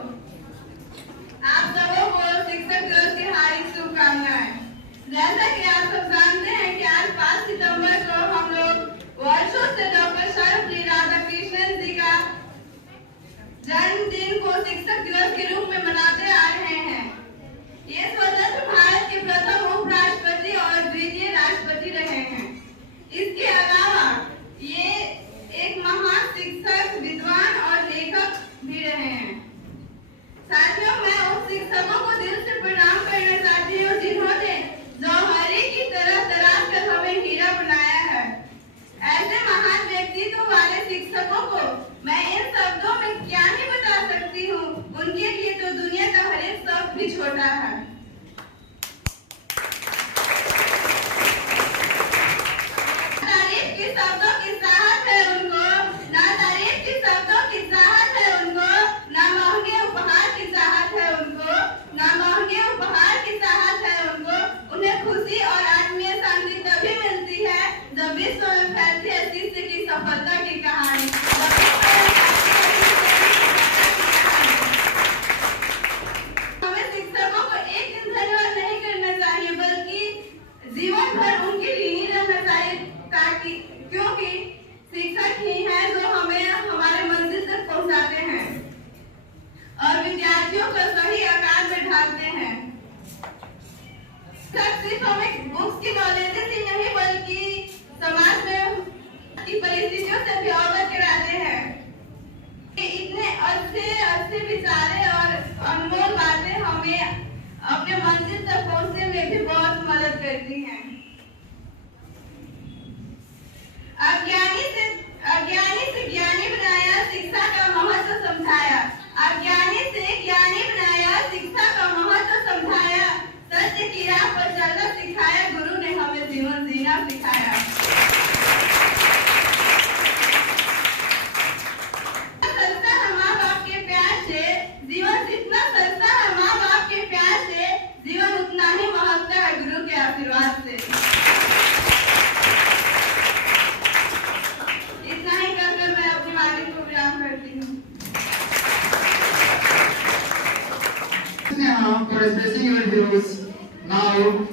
आप सबों को शिक्षक दिवस की हार्दिक शुभकामनाएं। जैसा कि आप सब जानते हैं कि आज 5 सितंबर को हम लोग वर्षों से डॉक्टर सर्वपल्ली राधाकृष्णन जी का जन्मदिन को शिक्षक दिवस के रूप में मनाते आ रहे हैं। ये स्वतंत्र भारत के प्रथम उपराष्ट्रपति और द्वितीय राष्ट्रपति रहे हैं। इसके अलावा ये एक महान शिक्षक, विद्वान और लेखक भी रहे हैं। साथियों, मैं उन शिक्षकों को दिल से प्रणाम करना चाहती हूँ जिन्होंने जौहरी की तरह तराश कर हमें हीरा बनाया है। ऐसे महान व्यक्तित्व वाले शिक्षकों को मैं इन शब्दों में क्या ही बता सकती हूँ। उनके लिए तो दुनिया का हर एक शब्द भी छोटा है। तारीफ के शब्दों की साहस है उनको, ना तारीफ के शब्दों की साहस है उनको, ना महंगे उपहार की चाहत है उनको, ना महंगे उपहार की चाहत है उनको। उन्हें खुशी और आत्मीय शांति तभी मिलती है जब विश्व में फैलती है शिष्य की सफलता की कहानी। हमें शिक्षकों को एक दिन धन्यवाद नहीं करना चाहिए, बल्कि जीवन भर उनके लिए ही रहना चाहिए, ताकि क्योंकि शिक्षक ही हैं जो हमें हमारे मंजिल तक पहुंचाते हैं और विद्यार्थियों को सही आकार में ढालते हैं। सिर्फ हमें बुक्स की नॉलेज ही नहीं बल्कि समाज में की परिस्थितियों से भी अवगत कराते हैं। इतने अच्छे विचारे और अनमोल बातें हमें अपने मंजिल तक पहुंचने में भी बहुत मदद करती हैं। अज्ञानी से ज्ञानी बनाया, शिक्षा का महत्व समझाया। अज्ञानी से ज्ञानी बनाया, शिक्षा का महत्व समझाया। सत्य की राह पर चलना सिखाया, गुरु ने हमें जीवन जीना सिखाया। संस्था माँ बाप के प्यार Sneha for expressing your views. Now,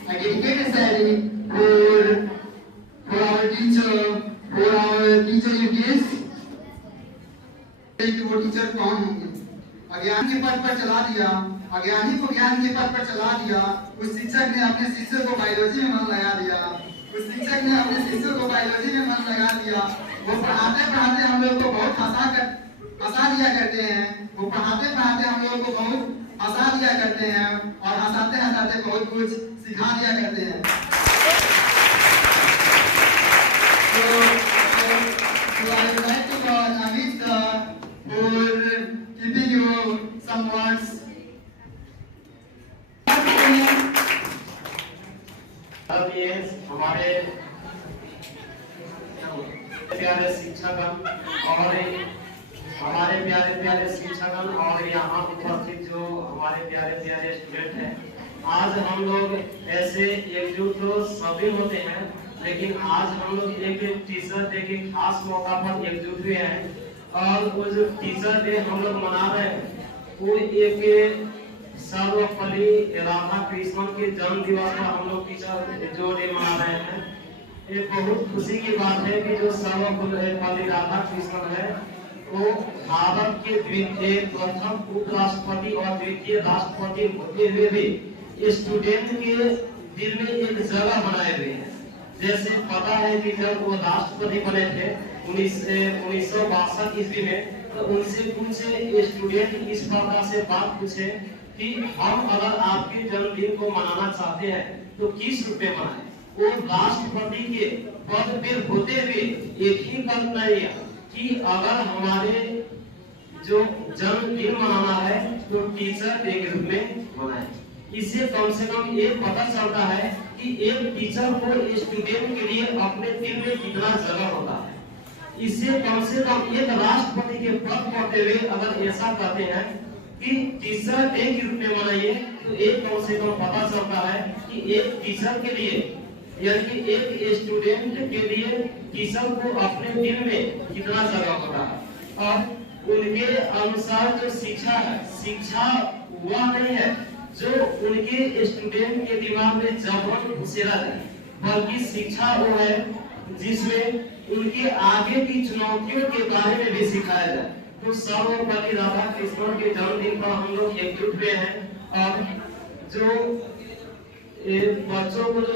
I dedicate a sally for our teacher UPS. कि वो टीचर कौन होंगे? अज्ञान के पथ पर चला दिया, अज्ञानी को ज्ञान के पथ पर चला दिया। उस शिक्षक ने अपने शिष्य को बायोलॉजी में मन लगा दिया। उस शिक्षक ने अपने शिष्य को बायोलॉजी में मन लगा दिया। वो पढ़ाते पढ़ाते हम लोग को बहुत हंसा दिया करते हैं। वो पढ़ाते पढ़ाते हम लोग को बहुत हंसा दिया करते हैं और हंसाते हंसाते बहुत कुछ सिखा दिया करते हैं। So I would like to call Amit for giving you some words. अब ये हमारे प्यारे शिक्षकगण और हमारे प्यारे प्यारे शिक्षकगण और यहाँ उपस्थित जो हमारे प्यारे प्यारे स्टूडेंट हैं, आज हम लोग ऐसे एकजुट तो सभी होते हैं, लेकिन आज हम लोग एक टीचर डे के खास मौका पर एकजुट हुए हैं और वो जो टीचर डे हम लोग मना रहे हैं वो एक सर्वपल्ली राधा कृष्णन के जन्म दिवस पर हम लोग टीचर जो डे मना रहे हैं। ये बहुत खुशी की बात है कि जो सर्वपल्ली राधा कृष्णन है वो भारत के द्वितीय प्रथम उपराष्ट्रपति और द्वितीय राष्ट्रपति होते हुए भी स्टूडेंट के दिल में एक जगह बनाए हुए हैं। जैसे पता है कि जब वो राष्ट्रपति बने थे 1962 ईस्वी में, तो उनसे पूछे स्टूडेंट इस प्रकार से बात पूछे कि हम अगर आपके जन्मदिन को मनाना चाहते हैं तो किस रूप में मनाएं? वो राष्ट्रपति के पद पर होते हुए एक ही कल्पना लिया कि अगर हमारे जो जन्मदिन मनाना है तो टीचर डे के रूप में मनाएं। इससे कम से कम ये पता चलता है कि एक टीचर को स्टूडेंट के लिए अपने दिल में कितना जगह होता है। इससे कम से कम एक राष्ट्रपति के पद करते हुए अगर ऐसा कहते हैं कि टीचर डे के रूप में मनाइए, तो एक कम से कम पता चलता है कि एक टीचर के लिए यानी कि एक स्टूडेंट के लिए टीचर को अपने दिल में कितना जगह होता है। और उनके अनुसार जो शिक्षा है, शिक्षा वह नहीं है जो उनके स्टूडेंट के दिमाग में जबरन घुसेरा जाए, बल्कि शिक्षा वो है जिसमें उनके आगे की चुनौतियों के बारे में भी सिखाया जाए। तो सर्वपल्ली राधा कृष्णन के जन्मदिन पर हम लोग एकजुट हुए हैं और जो बच्चों को जो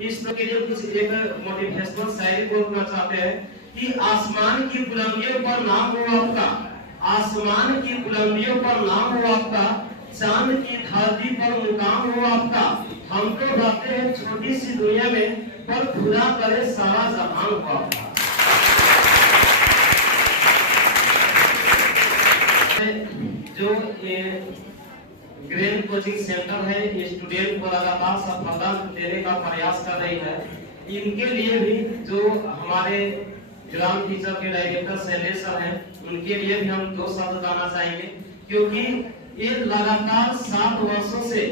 इस के लिए कुछ एक मोटिवेशनल शायरी बोलना चाहते हैं कि आसमान की बुलंदियों पर नाम हो आपका, आसमान की बुलंदियों पर नाम हो आपका, चांद की धरती पर मुकाम हो आपका। हम तो रहते हैं छोटी सी दुनिया में, पर खुदा करे सारा जहान हो आपका। जो ग्रेन कोचिंग सेंटर है, स्टूडेंट को लगातार सफलता देने का प्रयास कर रही है। इनके लिए भी जो हमारे ग्राम टीचर के डायरेक्टर शैलेश सर हैं, उनके लिए भी हम दो शब्द कहना चाहेंगे, क्योंकि ये लगातार 7 वर्षों से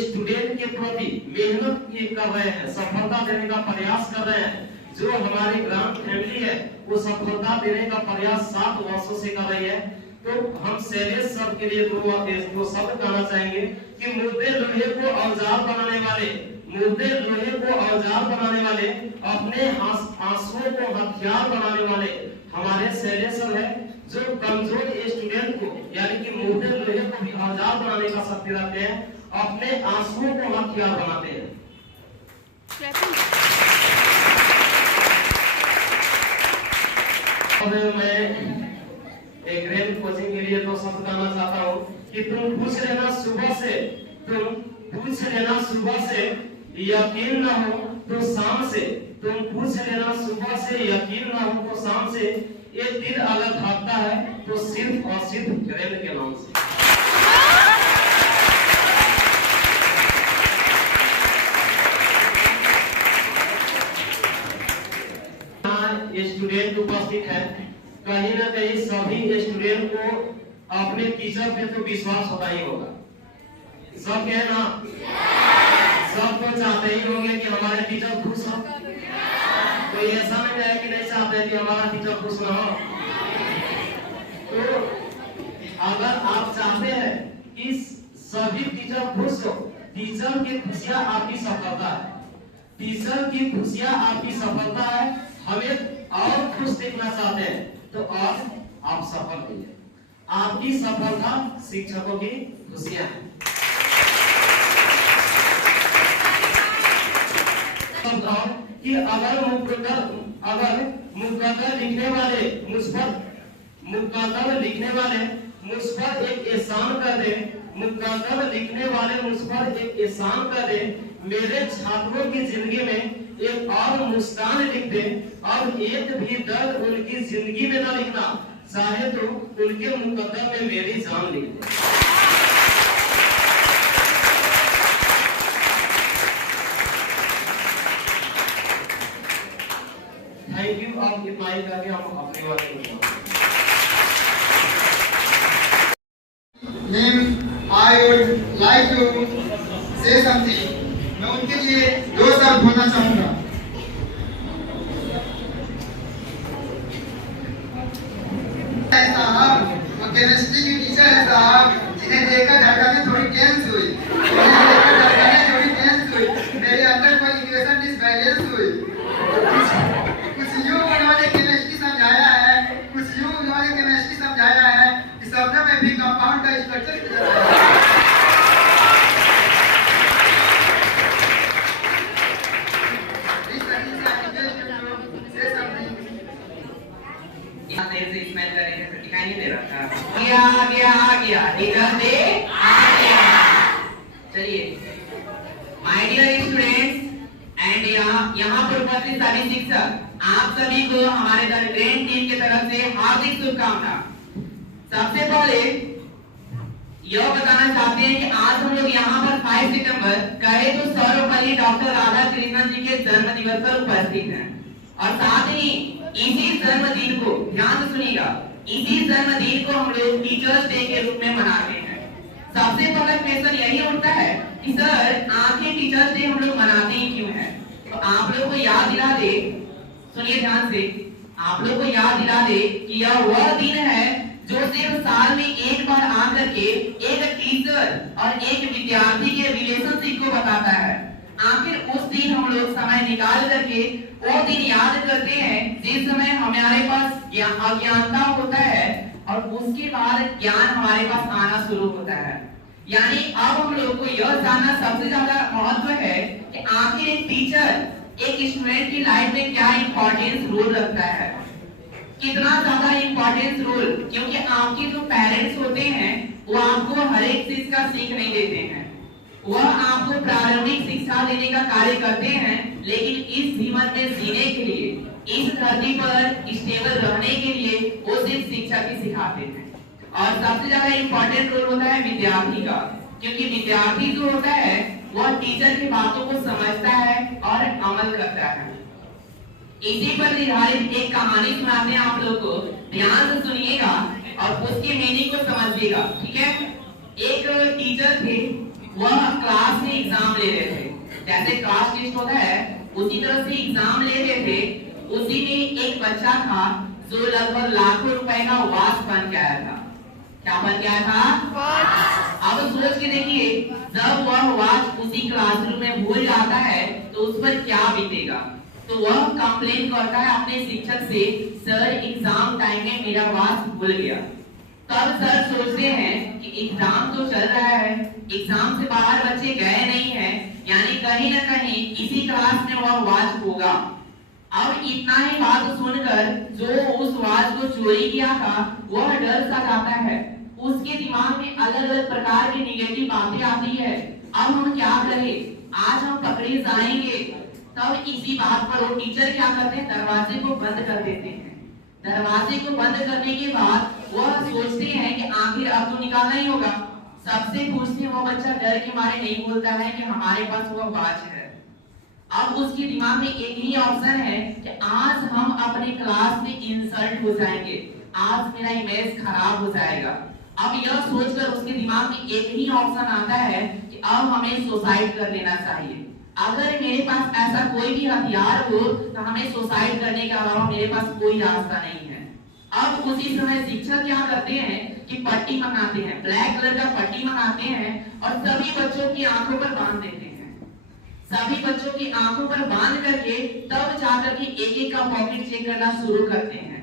स्टूडेंट के प्रति मेहनत कर रहे हैं, सफलता देने का प्रयास कर रहे हैं। जो हमारी ग्राम फैमिली है वो सफलता देने का प्रयास 7 वर्षों से कर रही है। तो हम शैलेश सर के लिए दो शब्द कहना चाहेंगे कि मुर्दे लोहे को औजार बनाने वाले, मुर्दे लोहे को औजार बनाने वाले, अपने आंसुओं को हथियार बनाने वाले हमारे शैलेश सर है, जो कमजोर स्टूडेंट को यानी कि मुर्दे लोहे को भी औजार बनाने का शक्ति रखते हैं, अपने आंसुओं को हथियार बनाते हैं। और मैं एक ग्रेन कोचिंग के लिए तो शब्द कहना चाहता हूँ कि तुम पूछ लेना सुबह से यकीन न हो तो शाम से, तुम पूछ लेना सुबह से यकीन न हो तो शाम से, ये दिल अगर भागता है तो सिर्फ और सिर्फ ग्रेन के नाम से। स्टूडेंट उपस्थित है, कहीं ना कहीं सभी स्टूडेंट को अपने टीचर पे तो विश्वास होता ही होगा। सब है ना? सब तो चाहते ही होंगे कि हमारे टीचर खुश हो। कोई ऐसा नहीं है कि नहीं चाहते कि हमारा टीचर खुश ना हो। तो अगर आप चाहते हैं कि सभी टीचर खुश हो, टीचर की खुशियां आपकी सफलता है, टीचर की खुशियां आपकी सफलता है, हमें और खुश देखना चाहते हैं तो आप सफल होइए। आपकी सफलता शिक्षकों की खुशियां हैं। कि अगर मुकद्दर लिखने वाले मुझ पर एक एहसान कर दे, मुकद्दर लिखने वाले मुझ पर एक एहसान कर दे, मेरे छात्रों की जिंदगी में एक और मुस्कान लिख दे और एक भी दर्द उनकी जिंदगी में न लिखना चाहे तो उनके मुकद्दर में मेरी जान लिख दे। Thank you. आप इतना ही करके हम अपनी बात को I would like to say something. मैं उनके लिए 2 शब्द बोलना चाहूँगा। साहब, वो केमिस्ट्री की टीचर है साहब, जिन्हें देखकर धड़कनें थोड़ी टेंस हुई, मेरे अंदर कोई इक्वेशन डिसबैलेंस हुई। कुछ यूँ उन्होंने केमिस्ट्री समझाया है कि सपने में भी कंपाउंड का स्ट्रक्चर चलिए माय डियर स्टूडेंट्स एंड यहाँ पर उपस्थित सभी शिक्षक, आप सभी को हमारे ग्रेड टीम की तरफ से हार्दिक शुभकामनाएं। सबसे पहले यह बताना चाहते हैं कि आज हम लोग यहाँ पर 5 सितंबर कहे तो सर्वपल्ली डॉक्टर राधाकृष्णन जी के जन्म दिवस पर उपस्थित हैं और साथ ही इसी जन्मदिन को, ध्यान से सुनिएगा, इसी जन्मदिन को हम लोग टीचर्स डे के रूप में मनाते हैं। सबसे पहला क्वेश्चन यही उठता है कि सर आखिर टीचर्स डे हम लोग मनाते ही क्यों हैं? तो आप लोग को याद दिला दे, सुनिए ध्यान से, आप लोग को याद दिला दे कि यह वह दिन है जो सिर्फ साल में एक बार आकर के एक टीचर और एक विद्यार्थी के रिलेशनशिप को बताता है। आखिर उस दिन हम लोग समय निकाल करके वो दिन याद करते हैं जिस समय हमारे पास अज्ञानता होता है और उसके बाद ज्ञान हमारे पास आना शुरू होता है। यानी अब हम लोग को यह जानना सबसे ज्यादा महत्व है कि आखिर एक टीचर एक स्टूडेंट की लाइफ में क्या इंपॉर्टेंस रोल रखता है, कितना ज्यादा इंपॉर्टेंस रोल, क्योंकि आपके जो पेरेंट्स होते हैं वो आपको हर एक चीज का सीख नहीं देते हैं, वह आपको प्रारंभिक शिक्षा देने का कार्य करते हैं, लेकिन इस जीवन में जीने के लिए, इस धरती पर स्टेबल रहने के लिए वो सिर्फ शिक्षा ही सिखाते हैं। और सबसे ज्यादा इंपॉर्टेंट रोल होता है विद्यार्थी का, क्योंकि विद्यार्थी जो होता है वह टीचर की बातों को समझता है और अमल करता है। इसी पर निर्धारित एक कहानी सुनाते हैं आप लोग को, ध्यान से सुनिएगा और उसके मीनिंग को समझिएगा, ठीक है। एक टीचर थे, वह क्लास में एग्जाम ले रहे थे, जैसे क्लास टेस्ट होता है उसी तरह से एग्जाम ले रहे थे। उसी में एक बच्चा था जो लगभग लाखों रुपए का वॉच बन के आया था। क्या बन के आया था? अब सोच के देखिए, जब वह वॉच उसी क्लासरूम में भूल जाता है तो उस पर क्या बीतेगा। तो वह कंप्लेन करता है अपने शिक्षक से, सर एग्जाम टाइम में मेरा वॉच भूल गया। तब सर सोचते हैं कि एग्जाम तो चल रहा है, एग्जाम से बाहर बच्चे गए नहीं हैं, यानी कहीं न कहीं इसी क्लास में वह वॉच होगा। अब इतना ही बात सुनकर जो उस वॉच को चोरी किया था वह डर सा जाता है, उसके दिमाग में अलग अलग प्रकार की निगेटिव बातें आती है। अब हम क्या करें, आज हम पकड़े जाएंगे। तब इसी बात पर वो टीचर क्या करते हैं, दरवाजे को बंद कर देते हैं। दरवाजे को बंद करने के बाद वह सोचते हैं कि आखिर अब तो निकालना ही होगा। सबसे पूछते हैं, वो बच्चा डर के मारे नहीं बोलता है कि हमारे पास वो वॉच है। अब उसके दिमाग में एक ही ऑप्शन है कि आज हम अपने क्लास में इंसल्ट हो जाएंगे, आज मेरा इमेज खराब हो जाएगा। अब यह सोचकर उसके दिमाग में एक ही ऑप्शन आता है कि अब हमें सुसाइड कर लेना चाहिए। अगर मेरे पास ऐसा कोई भी हथियार हो तो हमें सुसाइड करने के अलावा मेरे पास कोई रास्ता नहीं है। अब उसी समय शिक्षक क्या करते हैं कि पट्टी मंगाते हैं, ब्लैक कलर का पट्टी मंगाते हैं और सभी बच्चों की आंखों पर बांध देते हैं। सभी बच्चों की आंखों पर बांध करके तब जाकर के एक एक का पॉकेट चेक करना शुरू करते हैं।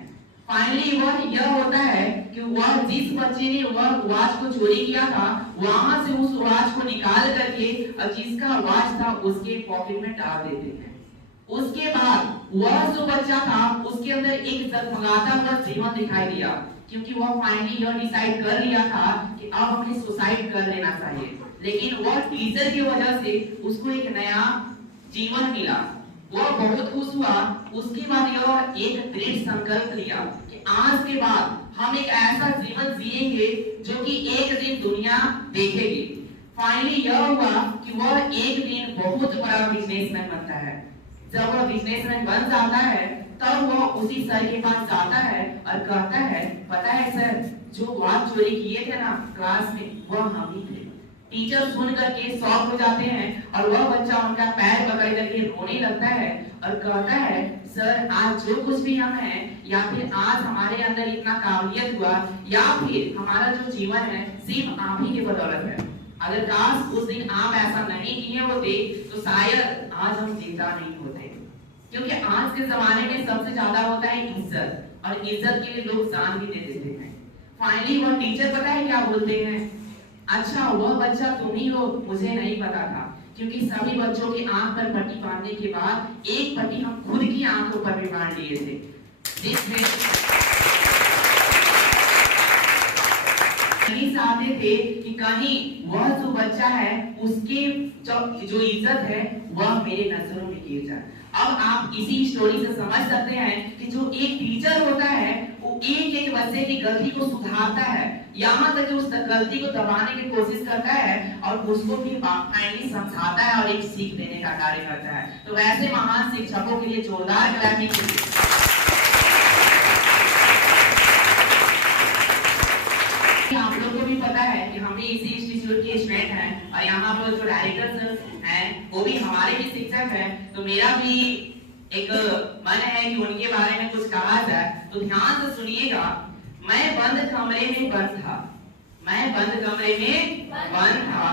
फाइनली वह यह होता है कि वह जिस बच्चे ने वह वॉच को चोरी किया था वहां से उस वॉच को निकाल करके और जिसका वॉच था उसके पॉकेट में डाल देते हैं। उसके बाद वह जो बच्चा था उसके अंदर एक जगमगाता हुआ जीवन दिखाई दिया, क्योंकि वह फाइनली यह डिसाइड कर लिया था कि अब हमें सुसाइड कर लेना चाहिए। लेकिन वह टीचर की वजह से उसको एक नया जीवन मिला। वह बहुत खुश हुआ। उसके बाद यह एक दृढ़ संकल्प लिया कि आज के बाद हम एक ऐसा जीवन जिएंगे जो कि एक दिन दुनिया देखेगी। फाइनली यह हुआ कि वह एक दिन बहुत बड़ा बिजनेसमैन बनता है। जब वह बिजनेसमैन बन जाता है तब वह उसी सर के पास जाता है और कहता है, पता है सर, जो वॉच चोरी किए थे ना क्लास में वह हम ही थे। टीचर सुन करके शॉक हो जाते हैं और वह बच्चा उनका पैर पकड़ करके रोने लगता है और कहता है, सर आज जो कुछ भी हम हैं या फिर आज हमारे अंदर इतना काबिलियत हुआ या फिर हमारा जो जीवन है सिर्फ आप ही की बदौलत है। अगर काश उस दिन आप ऐसा नहीं किए होते तो शायद आज हम जिंदा नहीं होते। क्योंकि आज के जमाने में सबसे ज्यादा होता है इज्जत, और इज्जत के लिए लोग जान भी दे देते हैं। फाइनली वह टीचर पता है क्या बोलते हैं, अच्छा वह बच्चा तुम ही हो, मुझे नहीं पता था, क्योंकि सभी बच्चों की आंख पर पट्टी बांधने के बाद एक पट्टी हम खुद की आंखों पर भी बांध लिए थे, जिसमें चाहते थे कि कहीं वह जो बच्चा है उसके जो इज्जत है वह मेरे नजरों में गिर जाए। अब आप इसी स्टोरी से समझ सकते हैं कि जो एक टीचर होता है वो एक एक बच्चे की गलती को सुधारता है, यहाँ तक कि उस गलती को दबाने की कोशिश करता है और उसको भी फाइनली समझाता है और एक सीख देने का कार्य करता है। तो वैसे महान शिक्षकों के लिए जोरदार क्लैपिंग। आप लोगों को भी पता है कि हम भी इसी इंस्टीट्यूट के स्टूडेंट हैं और यहाँ पर जो डायरेक्टर हैं वो भी हमारे भी शिक्षक हैं। तो मेरा भी एक मन है कि उनके बारे में कुछ कहा जाए, तो ध्यान से सुनिएगा। मैं बंद कमरे में बंद था, मैं बंद कमरे में बंद था,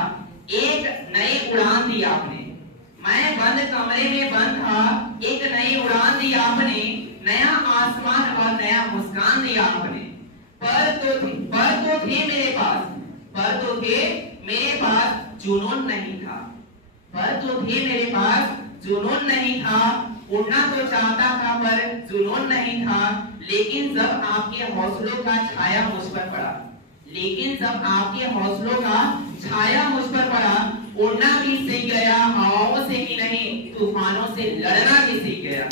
एक नई उड़ान दी आपने। मैं बंद कमरे में बंद था, एक नई उड़ान दी आपने, नया आसमान और नया मुस्कान दिया आपने। पर तो थे मेरे पास, पर तो थे मेरे पास जुनून नहीं था, पर तो थे मेरे पास जुनून नहीं था। उड़ना तो चाहता था पर जुनून नहीं था। लेकिन जब आपके हौसलों का छाया मुझ पर पड़ा, लेकिन जब आपके हौसलों का छाया मुझ पर पड़ा, उड़ना भी सीख गया, हवाओं से ही नहीं तूफानों से लड़ना भी सीख गया।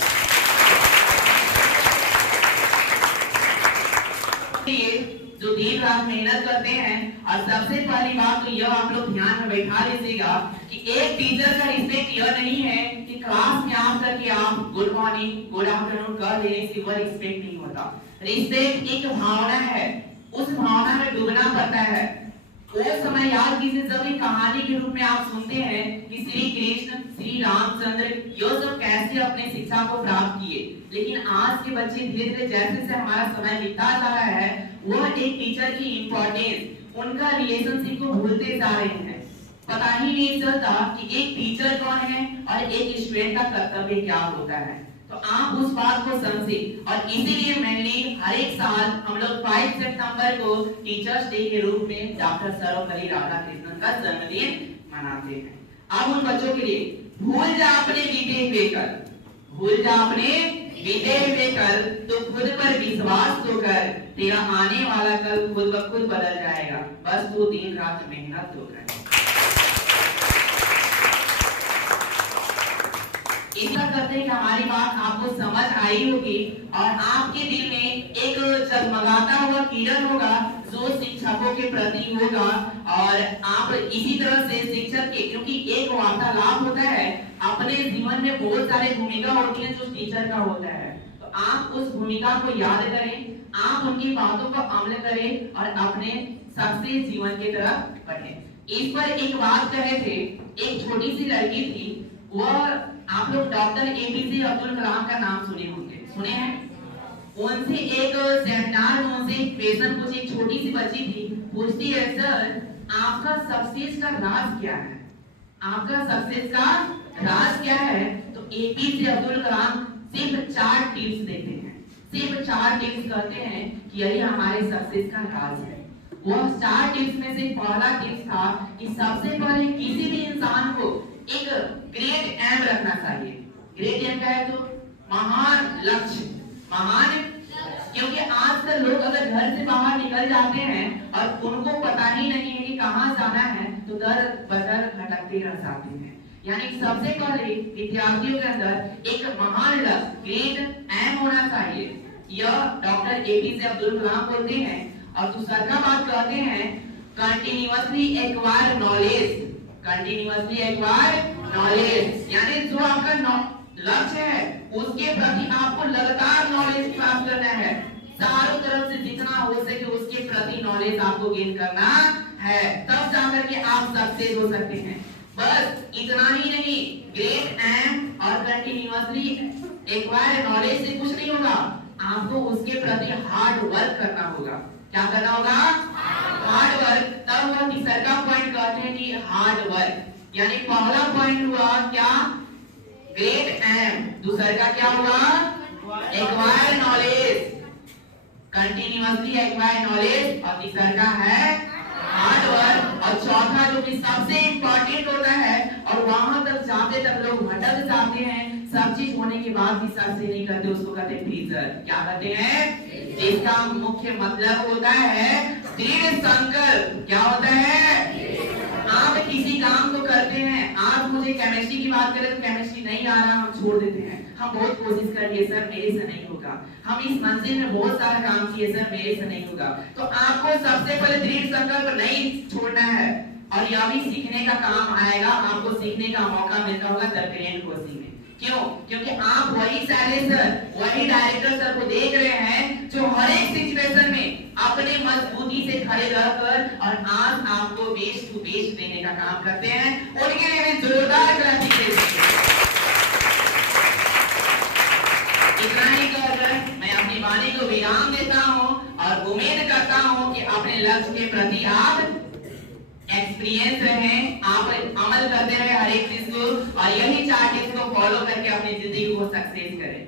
जो दिन रात मेहनत करते हैं, और सबसे पहली बात तो यह आप लोग ध्यान में बैठा लीजिएगा कि एक टीचर का रिस्पेक्ट यह नहीं है कि क्लास में आप करके आप गुड मॉर्निंग गुड आफ्टरनून कह देने से वह रिस्पेक्ट नहीं होता। रिस्पेक्ट एक भावना है, उस भावना में डूबना पड़ता है। वो समय याद कीजिए जब एक कहानी के रूप में आप सुनते हैं कि श्री कृष्ण श्री रामचंद्र ये सब कैसे अपने शिक्षा को प्राप्त किए। लेकिन आज के बच्चे धीरे धीरे जैसे से हमारा समय बीतता जा रहा है, वह एक टीचर की इंपॉर्टेंस, उनका रिलेशनशिप को भूलते जा रहे हैं। पता ही नहीं चलता कि एक टीचर कौन है और एक स्टूडेंट का कर्तव्य क्या होता है। तो आप उस बात को समझे, और इसीलिए मेनली हर एक साल हम लोग 5 सितंबर को टीचर्स डे के रूप में डॉक्टर सर्वपल्ली राधाकृष्णन का जन्मदिन मनाते हैं। अब उन बच्चों के लिए भूल जा अपने बीते हुए कल, भूल जा अपने बीते हुए कल, तो खुद पर विश्वास तो कर, तेरा आने वाला कल खुद ब खुद बदल जाएगा, बस तू दिन रात मेहनत तो कर। ऐसा करते हैं कि हमारी बात आपको समझ आई होगी और आपके दिल में एक जगमगाता हुआ किरण होगा जो शिक्षकों के प्रति होगा। और आप इसी तरह से शिक्षक के, क्योंकि एक वार्तालाप होता है, अपने जीवन में बहुत सारे भूमिका होती है जो टीचर का होता है। तो आप उस भूमिका को याद करें, आप उनकी बातों को अमल करें और अपने सक्सेस जीवन की तरफ बढ़ें। इस पर एक बात कहे थे, एक छोटी सी लड़की थी, वह आप लोग डॉक्टर APJ अब्दुल कलाम का नाम सुने होंगे, सुने हैं? उनसे एक सेमिनार में उनसे एक क्वेश्चन पूछी, एक छोटी सी बच्ची थी, पूछती है सर आपका सक्सेस का राज क्या है, आपका सक्सेस का राज क्या है? तो एपीजे अब्दुल कलाम सिर्फ 4 टिप्स देते हैं, सिर्फ 4 टिप्स कहते हैं कि यही हमारे सक्सेस का राज है। वो 4 टिप्स में से पहला टिप्स था कि सबसे पहले किसी भी इंसान को एक ग्रेट एम रखना चाहिए। ग्रेट एम क्या है? तो महान लक्ष्य, महान, क्योंकि आजकल लोग अगर घर से बाहर निकल जाते हैं और उनको पता ही नहीं है कि कहां जाना है तो दर बदर भटकते रह जाते हैं। यानी सबसे पहले विद्यार्थियों के अंदर एक महान लक्ष्य, ग्रेट एम होना चाहिए। यह डॉक्टर एपीजे अब्दुल कलाम बोलते हैं। और दूसरा का बात कहते हैं continuously acquire knowledge, continuously acquire knowledge, यानी जो आपका लक्ष्य है उसके प्रति आपको लगातार नॉलेज प्राप्त करना है, चारों तरफ से जितना हो सके उसके प्रति नॉलेज आपको गेन करना है, तब जाकर के आप सक्सेस हो सकते हैं। बस इतना ही नहीं, ग्रेट एम और कंटिन्यूअसली एक्वायर नॉलेज से कुछ नहीं होगा, आपको उसके प्रति हार्ड वर्क करना होगा। क्या करना होगा? Hard work. तब वह तीसरा का पॉइंट कहते हैं कि हार्ड वर्क, यानी पहला पॉइंट हुआ क्या? Great aim. दूसरा का क्या हुआ? Acquire knowledge, continuously acquire knowledge. और तीसरा का है हार्ड वर्क। और चौथा जो कि सबसे इंपॉर्टेंट होता है और वहां तक जाते तक लोग भटक जाते हैं, सब चीज होने के बाद भी सक्सेस नहीं करते, उसको कहते हैं फ्रीजर। क्या कहते हैं? इसका मुख्य मतलब होता है दृढ़ संकल्प। क्या होता है? आप किसी काम को करते हैं, आज मुझे केमिस्ट्री की बात करें तो केमिस्ट्री नहीं आ रहा, हम छोड़ देते हैं। हम बहुत कोशिश कर लिए, सर मेरे से नहीं होगा, हम इस मंजिल में बहुत सारा काम किए, सर मेरे से नहीं होगा। तो आपको सबसे पहले दृढ़ संकल्प नहीं छोड़ना है और यह भी सीखने का काम आएगा, आपको सीखने का मौका मिलता होगा दरकरेंट कोचिंग में। क्यों? क्योंकि आप वही सैलेरी सर, वही डायरेक्टर सर को देख रहे हैं जो हर एक सिचुएशन में अपने मजबूती से खड़े रहकर और आज आपको बेस्ट टू बेस्ट देने का काम करते हैं। उनके लिए भी जोरदार क्लैपिंग दीजिए। इतना ही कहकर मैं अपनी वाणी को विराम देता हूं और उम्मीद करता हूं कि अपने लक्ष्य के प्रति आप एक्सपीरियंस रहे, आप अमल करते रहे हर एक चीज को, और यही 4 टिप्स को फॉलो करके अपनी जिंदगी को सक्सेस करें।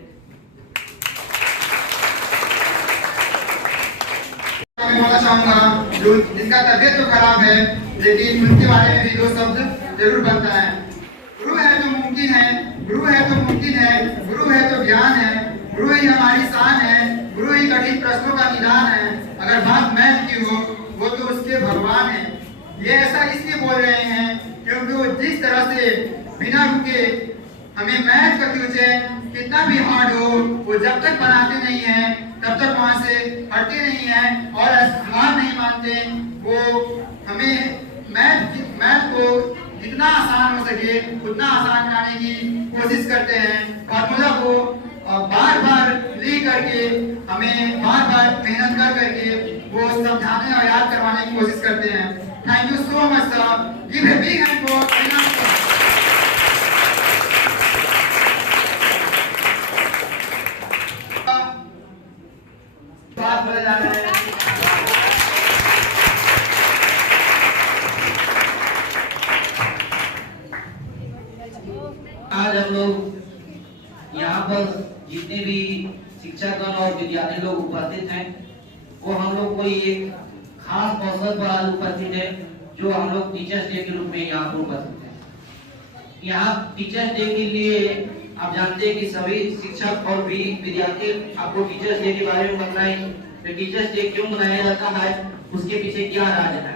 मैं बोलना चाहूंगा जो जिनका तबीयत तो खराब है लेकिन उनके बारे में भी 2 शब्द जरूर बनता है। गुरु है तो मुमकिन है, गुरु है तो मुमकिन है, गुरु है तो ज्ञान है, गुरु ही हमारी शान है, गुरु ही कठिन प्रश्नों का निदान है। अगर बात मैथ की हो वो तो उसके भगवान है। ये ऐसा इसलिए बोल रहे हैं क्योंकि वो जिस तरह से बिना रुके हमें मैथ का क्वेश्चन कितना भी हार्ड हो वो जब तक बनाते नहीं हैं तब तक वहां से हटते नहीं हैं और हार नहीं मानते। वो हमें मैथ को जितना आसान हो सके उतना आसान बनाने की कोशिश करते हैं। फॉर्मूला को बार बार ली करके हमें बार बार मेहनत कर करके वो समझाने और याद करवाने की कोशिश करते हैं। Thank you so much, sir. Give a big hand for Rinath sir. बात बोला जा रहा है। आज हम लोग यहाँ पर जितने भी शिक्षकगण और विद्यार्थी लोग उपस्थित हैं वो हम लोग को एक खास अवसर पर आज उपस्थित है जो हम लोग टीचर्स डे के रूप में यहाँ पर उपस्थित हैं। यहाँ टीचर्स डे के लिए आप जानते हैं कि सभी शिक्षक और भी विद्यार्थी आपको टीचर्स डे के बारे में बताएं कि टीचर्स डे क्यों मनाया जाता है, उसके पीछे क्या राज है।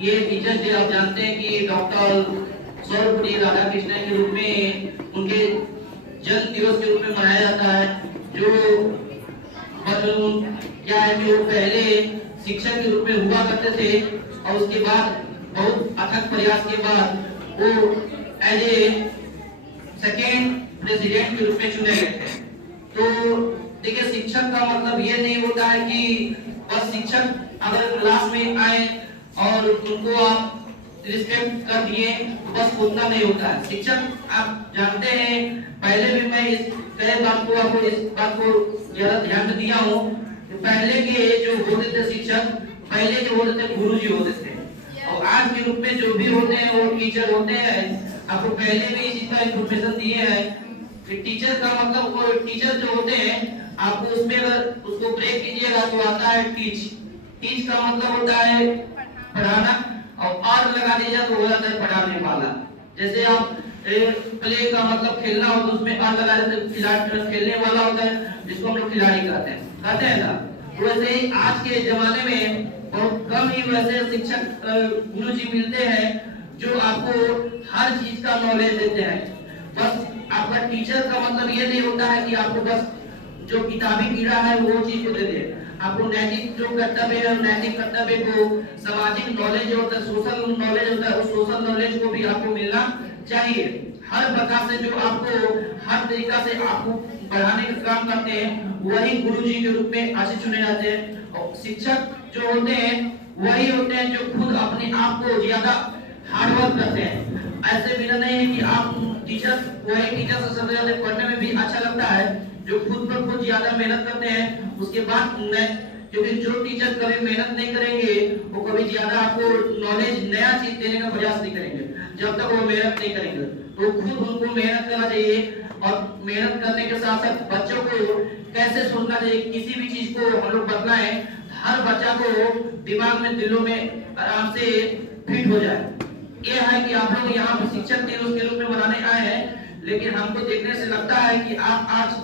ये टीचर्स डे आप जानते हैं कि डॉक्टर सर्वपल्ली राधाकृष्णन के रूप में उनके जन्म दिवस के रूप में मनाया जाता है। जो क्या है कि वो पहले शिक्षक के रूप में हुआ करते थे और उसके बाद बहुत अथक प्रयास के बाद वो एज ए सेकेंड प्रेसिडेंट के रूप में चुने गए थे। तो देखिए शिक्षक का मतलब ये नहीं होता है कि बस शिक्षक अगर क्लास में आए और उनको आप रिस्पेक्ट कर दिए तो बस उतना नहीं होता है। शिक्षक आप जानते हैं, पहले भी मैं इस बात को ज्यादा ध्यान में दिया हूँ कि पहले के जो होते थे शिक्षक, पहले जो होते थे गुरुजी होते थे, और आज के रूप में जो भी होते हैं वो टीचर होते हैं। आपको पहले भी इस चीज का इंफॉर्मेशन दिए है कि टीचर का मतलब, वो टीचर जो होते हैं आपको उसमें अगर उसको ब्रेक कीजिएगा तो आता है टीच। टीच का मतलब होता है पढ़ाना, और लगा दीजिए तो हो जाता है पढ़ाने वाला। जैसे आप प्ले का मतलब खेलना हो तो उसमें और लगा देते खिलाड़ी, खेलने वाला होता है जिसको हम लोग खिलाड़ी कहते हैं ना। तो वैसे ही आज के जमाने में बहुत कम ही वैसे शिक्षक गुरुजी मिलते हैं जो आपको हर चीज का नॉलेज देते हैं। बस आपका टीचर का मतलब ये नहीं होता है कि आपको बस जो किताबी कीड़ा है वो चीज को दे दे। आपको नैतिक जो कर्तव्य है, नैतिक कर्तव्य को, सामाजिक नॉलेज होता है, सोशल नॉलेज होता है, उस सोशल नॉलेज को भी आपको मिलना चाहिए। हर प्रकार से जो आपको हर तरीका से आपको पढ़ाने का काम करते हैं वही गुरुजी के रूप में अच्छे चुने जाते हैं। और शिक्षक जो होते हैं वही होते हैं जो खुद अपने आप को ज्यादा हार्डवर्क करते हैं। ऐसे बिना नहीं है कि आप टीचर, वही टीचर से सबसे ज्यादा पढ़ने में भी अच्छा लगता है जो खुद पर खुद ज्यादा मेहनत करते हैं। उसके बाद क्योंकि जो टीचर कभी मेहनत नहीं करेंगे वो कभी ज्यादा आपको नॉलेज, नया चीज देने का प्रयास नहीं करेंगे जब तक वो मेहनत नहीं करेंगे। तो खुद उनको मेहनत करना चाहिए, और मेहनत करने के साथ साथ बच्चों को कैसे सोचना चाहिए, किसी भी चीज को हम लोग बदलाएं, हर बच्चा को दिमाग में, दिलों में आराम से फिट हो जाए। ये है कि आप लोग यहाँ पर शिक्षक दिवस के रूप में मनाने आए हैं, लेकिन हमको देखने से लगता है कि आप आज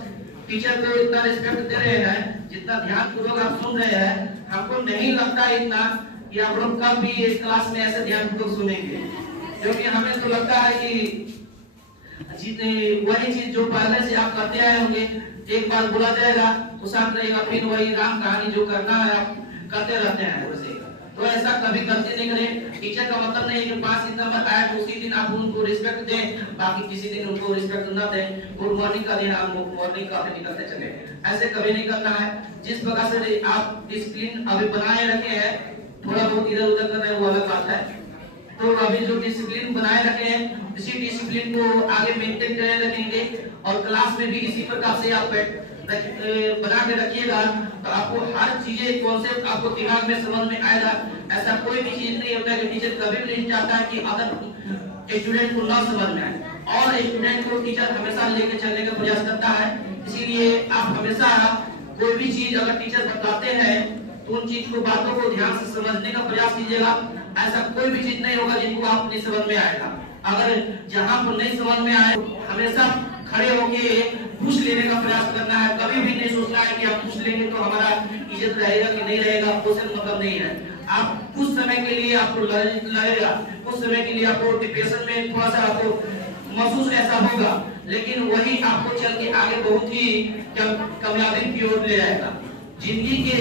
टीचर को इतना रिस्पेक्ट दे रहे हैं, जितना ध्यान पूर्वक आप सुन रहे हैं, हमको नहीं लगता इतना कि आप लोग कब भी इस क्लास में ऐसे ध्यान पूर्वक सुनेंगे। क्योंकि हमें तो लगता है कि जितने वही चीज जो पहले से आप करते आए होंगे, एक बार बोला जाएगा तो शांत रहेगा, फिर वही राम कहानी जो करना है आप करते रहते हैं वैसे। तो ऐसा कभी गलती नहीं करें। टीचर का मतलब नहीं है कि 5 सितंबर आए तो उसी दिन आप उनको रिस्पेक्ट दें, बाकी किसी दिन उनको रिस्पेक्ट ना दें। गुड मॉर्निंग का दिन आप मॉर्निंग का निकलते चले, ऐसे कभी नहीं करना है। जिस प्रकार से आप डिसिप्लिन अभी बनाए रखे हैं, थोड़ा बहुत इधर उधर कर रहे हैं वो अलग बात है। तो अभी जो डिसिप्लिन बनाए रखे हैं, इसी डिसिप्लिन को आगे मेंटेन करके रखेंगे, और क्लास में भी इसी प्रकार से आप बना के रखिएगा तो आपको हर चीजें, कॉन्सेप्ट आपको दिमाग में समझ में आएगा। ऐसा कोई भी चीज नहीं होता कि टीचर कभी भी नहीं चाहता है कि अगर स्टूडेंट को ना समझ में आए, और स्टूडेंट को टीचर हमेशा लेके चलने का प्रयास करता है। इसीलिए आप हमेशा कोई भी चीज अगर टीचर बताते हैं तो उन चीज को, बातों को ध्यान से समझने का प्रयास कीजिएगा। ऐसा कोई भी चीज नहीं होगा जिनको आप नहीं समझ में आएगा। अगर जहाँ पर नहीं समझ में आए, हमेशा खड़े होके पूछ लेने का प्रयास करना है। कभी भी नहीं सोचना है कि आप पूछ लेंगे तो हमारा इज्जत रहेगा कि नहीं रहेगा, उससे मतलब नहीं है। आप कुछ समय के लिए आपको लगेगा, कुछ समय के लिए आपको डिप्रेशन में थोड़ा सा आपको महसूस ऐसा होगा, लेकिन वही आपको चल के आगे बहुत ही कामयाबी की ओर ले जाएगा। जिंदगी के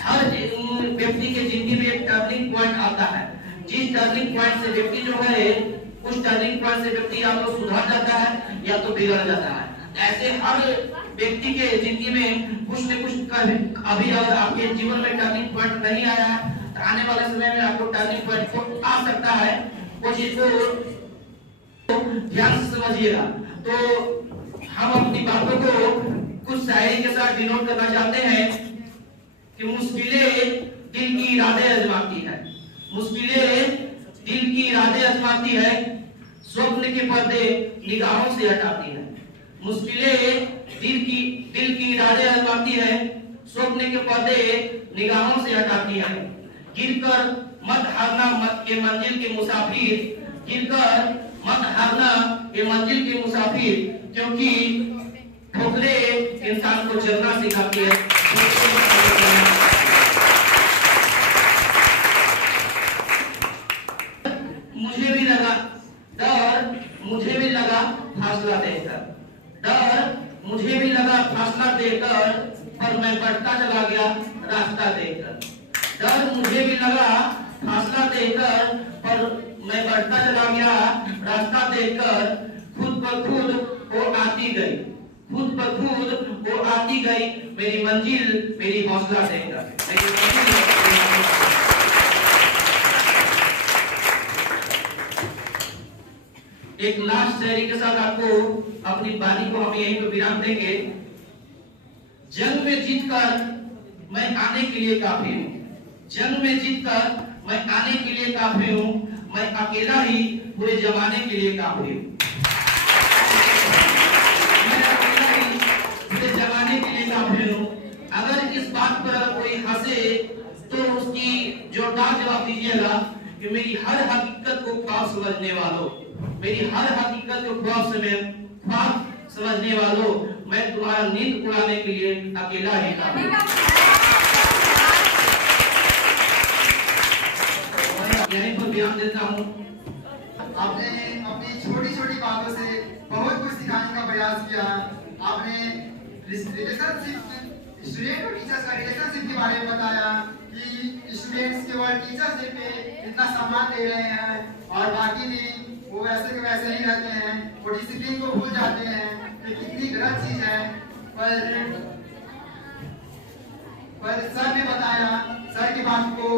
हर व्यक्ति के जिंदगी में एक टर्निंग पॉइंट आता है। जिस टर्निंग पॉइंट से व्यक्ति जो है, उस टर्निंग पॉइंट से व्यक्ति या तो सुधर जाता है या तो बिगड़ जाता है। ऐसे हर व्यक्ति के जिंदगी में कुछ न कुछ अभी अगर आपके जीवन में टर्निंग पॉइंट नहीं आया है तो आने वाले समय में आपको टर्निंग पॉइंट आ सकता है। वो चीज को ध्यान से समझिएगा। तो हम अपनी बातों को कुछ शायरी के साथ डिनोट करना चाहते हैं कि मुश्किलें दिल की इरादे आजमाती है, मुश्किलें दिल की इरादे आजमाती है, स्वप्न के पर्दे निगाहों से हटाती है। मुश्किलें दिल की इरादे आजमाती है, स्वप्न के पर्दे निगाहों से हटाती है। गिरकर मत हारना ये मंजिल के मुसाफिर, गिरकर मत हारना ये मंजिल के मुसाफिर, क्योंकि ठोकरें इंसान को चलना सिखाती है। मुझे भी लगा डर, मुझे भी लगा फासला देकर, डर मुझे भी लगा फासला देकर, पर मैं बढ़ता चला गया रास्ता देकर। डर मुझे भी लगा फासला देकर, पर मैं बढ़ता चला गया रास्ता देकर। खुद ब खुद वो आती गई, खुद ब खुद वो आती गई, मेरी मंजिल मेरी हौसला देकर। एक लास्ट शायरी के साथ आपको अपनी वाणी को हम यहीं पे विराम देंगे। जंग में जीतकर मैं आने के लिए काफी हूँ, जंग में जीतकर मैं आने के लिए काफी हूँ, मैं अकेला ही पूरे जमाने के लिए काफी हूँ, मैं अकेला ही पूरे जमाने के लिए काफी हूँ। अगर इस बात पर कोई हंसे तो उसकी जोरदार जवाब दीजिएगा कि मेरी हर हकीकत को ख्वाब समझने वालों, मेरी हर हकीकत को ख्वाब समझने वालों, मैं तुम्हारा नींद उड़ाने के लिए अकेला ही था। यहीं पर विराम देता हूँ। आपने अपनी छोटी छोटी बातों से बहुत कुछ सिखाने का प्रयास किया। आपने रिलेशनशिप, स्टूडेंट और टीचर्स का रिलेशनशिप के बारे में बताया कि स्टूडेंट्स केवल टीचर्स डे पे इतना सम्मान दे रहे हैं और बाकी दिन वो वैसे के वैसे ही रहते हैं, वो डिसिप्लिन को भूल जाते हैं। ये कितनी गलत चीज है। पर सर ने बताया, सर की बात को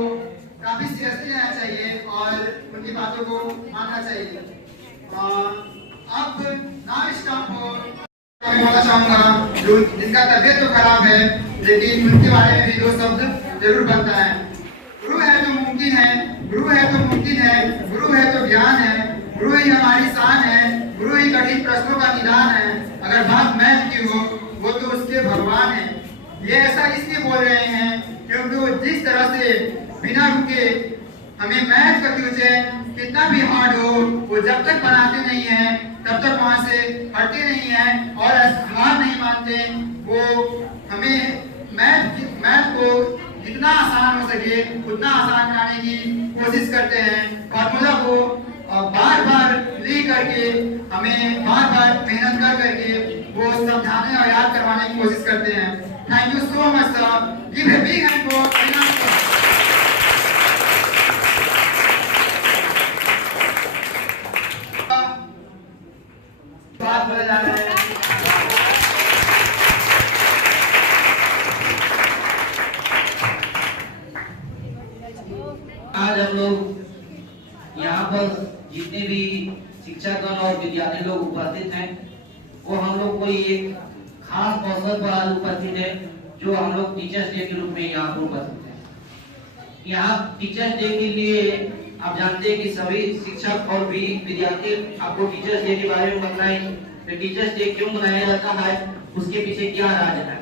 काफी सीरियसली लेना चाहिए और उनकी बातों को मानना चाहिए। अब नाउ स्टॉप हो, मैं बोलना चाहूंगा जो जिनका तबीयत तो खराब है लेकिन उनके बारे में भी दो शब्द जरूर बनता है। गुरु है तो मुमकिन है, गुरु है तो मुमकिन है, गुरु है तो ज्ञान है, गुरु ही हमारी शान है, गुरु ही कठिन प्रश्नों का निदान है। अगर बात मैथ की हो वो तो उसके भगवान है। ये ऐसा इसलिए बोल रहे हैं क्योंकि वो जिस तरह से बिना रुके हमें मैथ का क्वेश्चन कितना भी हार्ड हो वो जब तक बनाते नहीं हैं तब तक वहां से हटते नहीं हैं और हार नहीं मानते। वो हमें मैथ को जितना आसान हो सके उतना आसान बनाने की कोशिश करते हैं। फॉर्मूला को बार बार लिख करके हमें बार बार मेहनत कर करके वो समझाने और याद करवाने की कोशिश करते हैं। Thank you so much sir. Give a big hand for बात बोले जा रहे हैं। आज हम लोग यहाँ पर जितने भी शिक्षकगण और विद्यार्थी लोग उपस्थित हैं वो हम लोग कोई एक खास अवसर पर आज उपस्थित है जो हम लोग टीचर्स डे के रूप में यहाँ पर उपस्थित हैं। यहाँ टीचर्स डे के लिए आप जानते हैं कि सभी शिक्षक और भी विद्यार्थी आपको टीचर्स डे के बारे में बताएं कि टीचर्स डे क्यों मनाया जाता है, उसके पीछे क्या राज है।